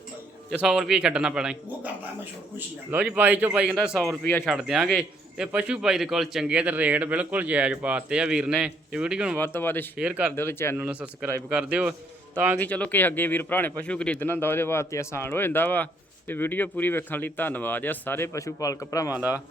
ਤੇ 100 ਰੁਪਏ ਛੱਡਣਾ ਪੈਣਾ ਹੈ ਉਹ ਕਰਦਾ ਮੈਂ ਛੋੜ ਖੁਸ਼ੀ ਨਾਲ ਲਓ ਜੀ 22 ਚੋਂ ਬਾਈ ਕਹਿੰਦਾ 100 ਰੁਪਿਆ ਛੱਡ ਦਿਆਂਗੇ। ਤੇ ਪਸ਼ੂ ਬਾਈ ਦੇ ਕੋਲ ਚੰਗੇ ਤੇ ਰੇਟ ਬਿਲਕੁਲ ਜਾਇਜ਼ ਪਾਤੇ ਆ ਵੀਰ ਨੇ। ਤੇ ਵੀਡੀਓ ਨੂੰ ਵੱਧ ਤੋਂ ਵੱਧ ਸ਼ੇਅਰ ਕਰ ਦਿਓ ਤੇ ਚੈਨਲ ਨੂੰ ਸਬਸਕ੍ਰਾਈਬ ਕਰ ਦਿਓ। ਤਾਂ ਕਿ ਚਲੋ ਕਿ ਅੱਗੇ ਵੀਰ ਭਰਾ ਨੇ ਪਸ਼ੂ ਖਰੀਦਣਾ ਹੁੰਦਾ ਉਹਦੇ ਵਾਸਤੇ ਆਸਾਨ ਹੋ ਜਾਂਦਾ ਵਾ। ਤੇ ਵੀਡੀਓ ਪੂਰੀ ਵੇਖਣ ਲਈ ਧੰਨਵਾਦ ਆ ਸਾਰੇ ਪਸ਼ੂ ਪਾਲਕ ਭਰਾਵਾਂ ਦਾ।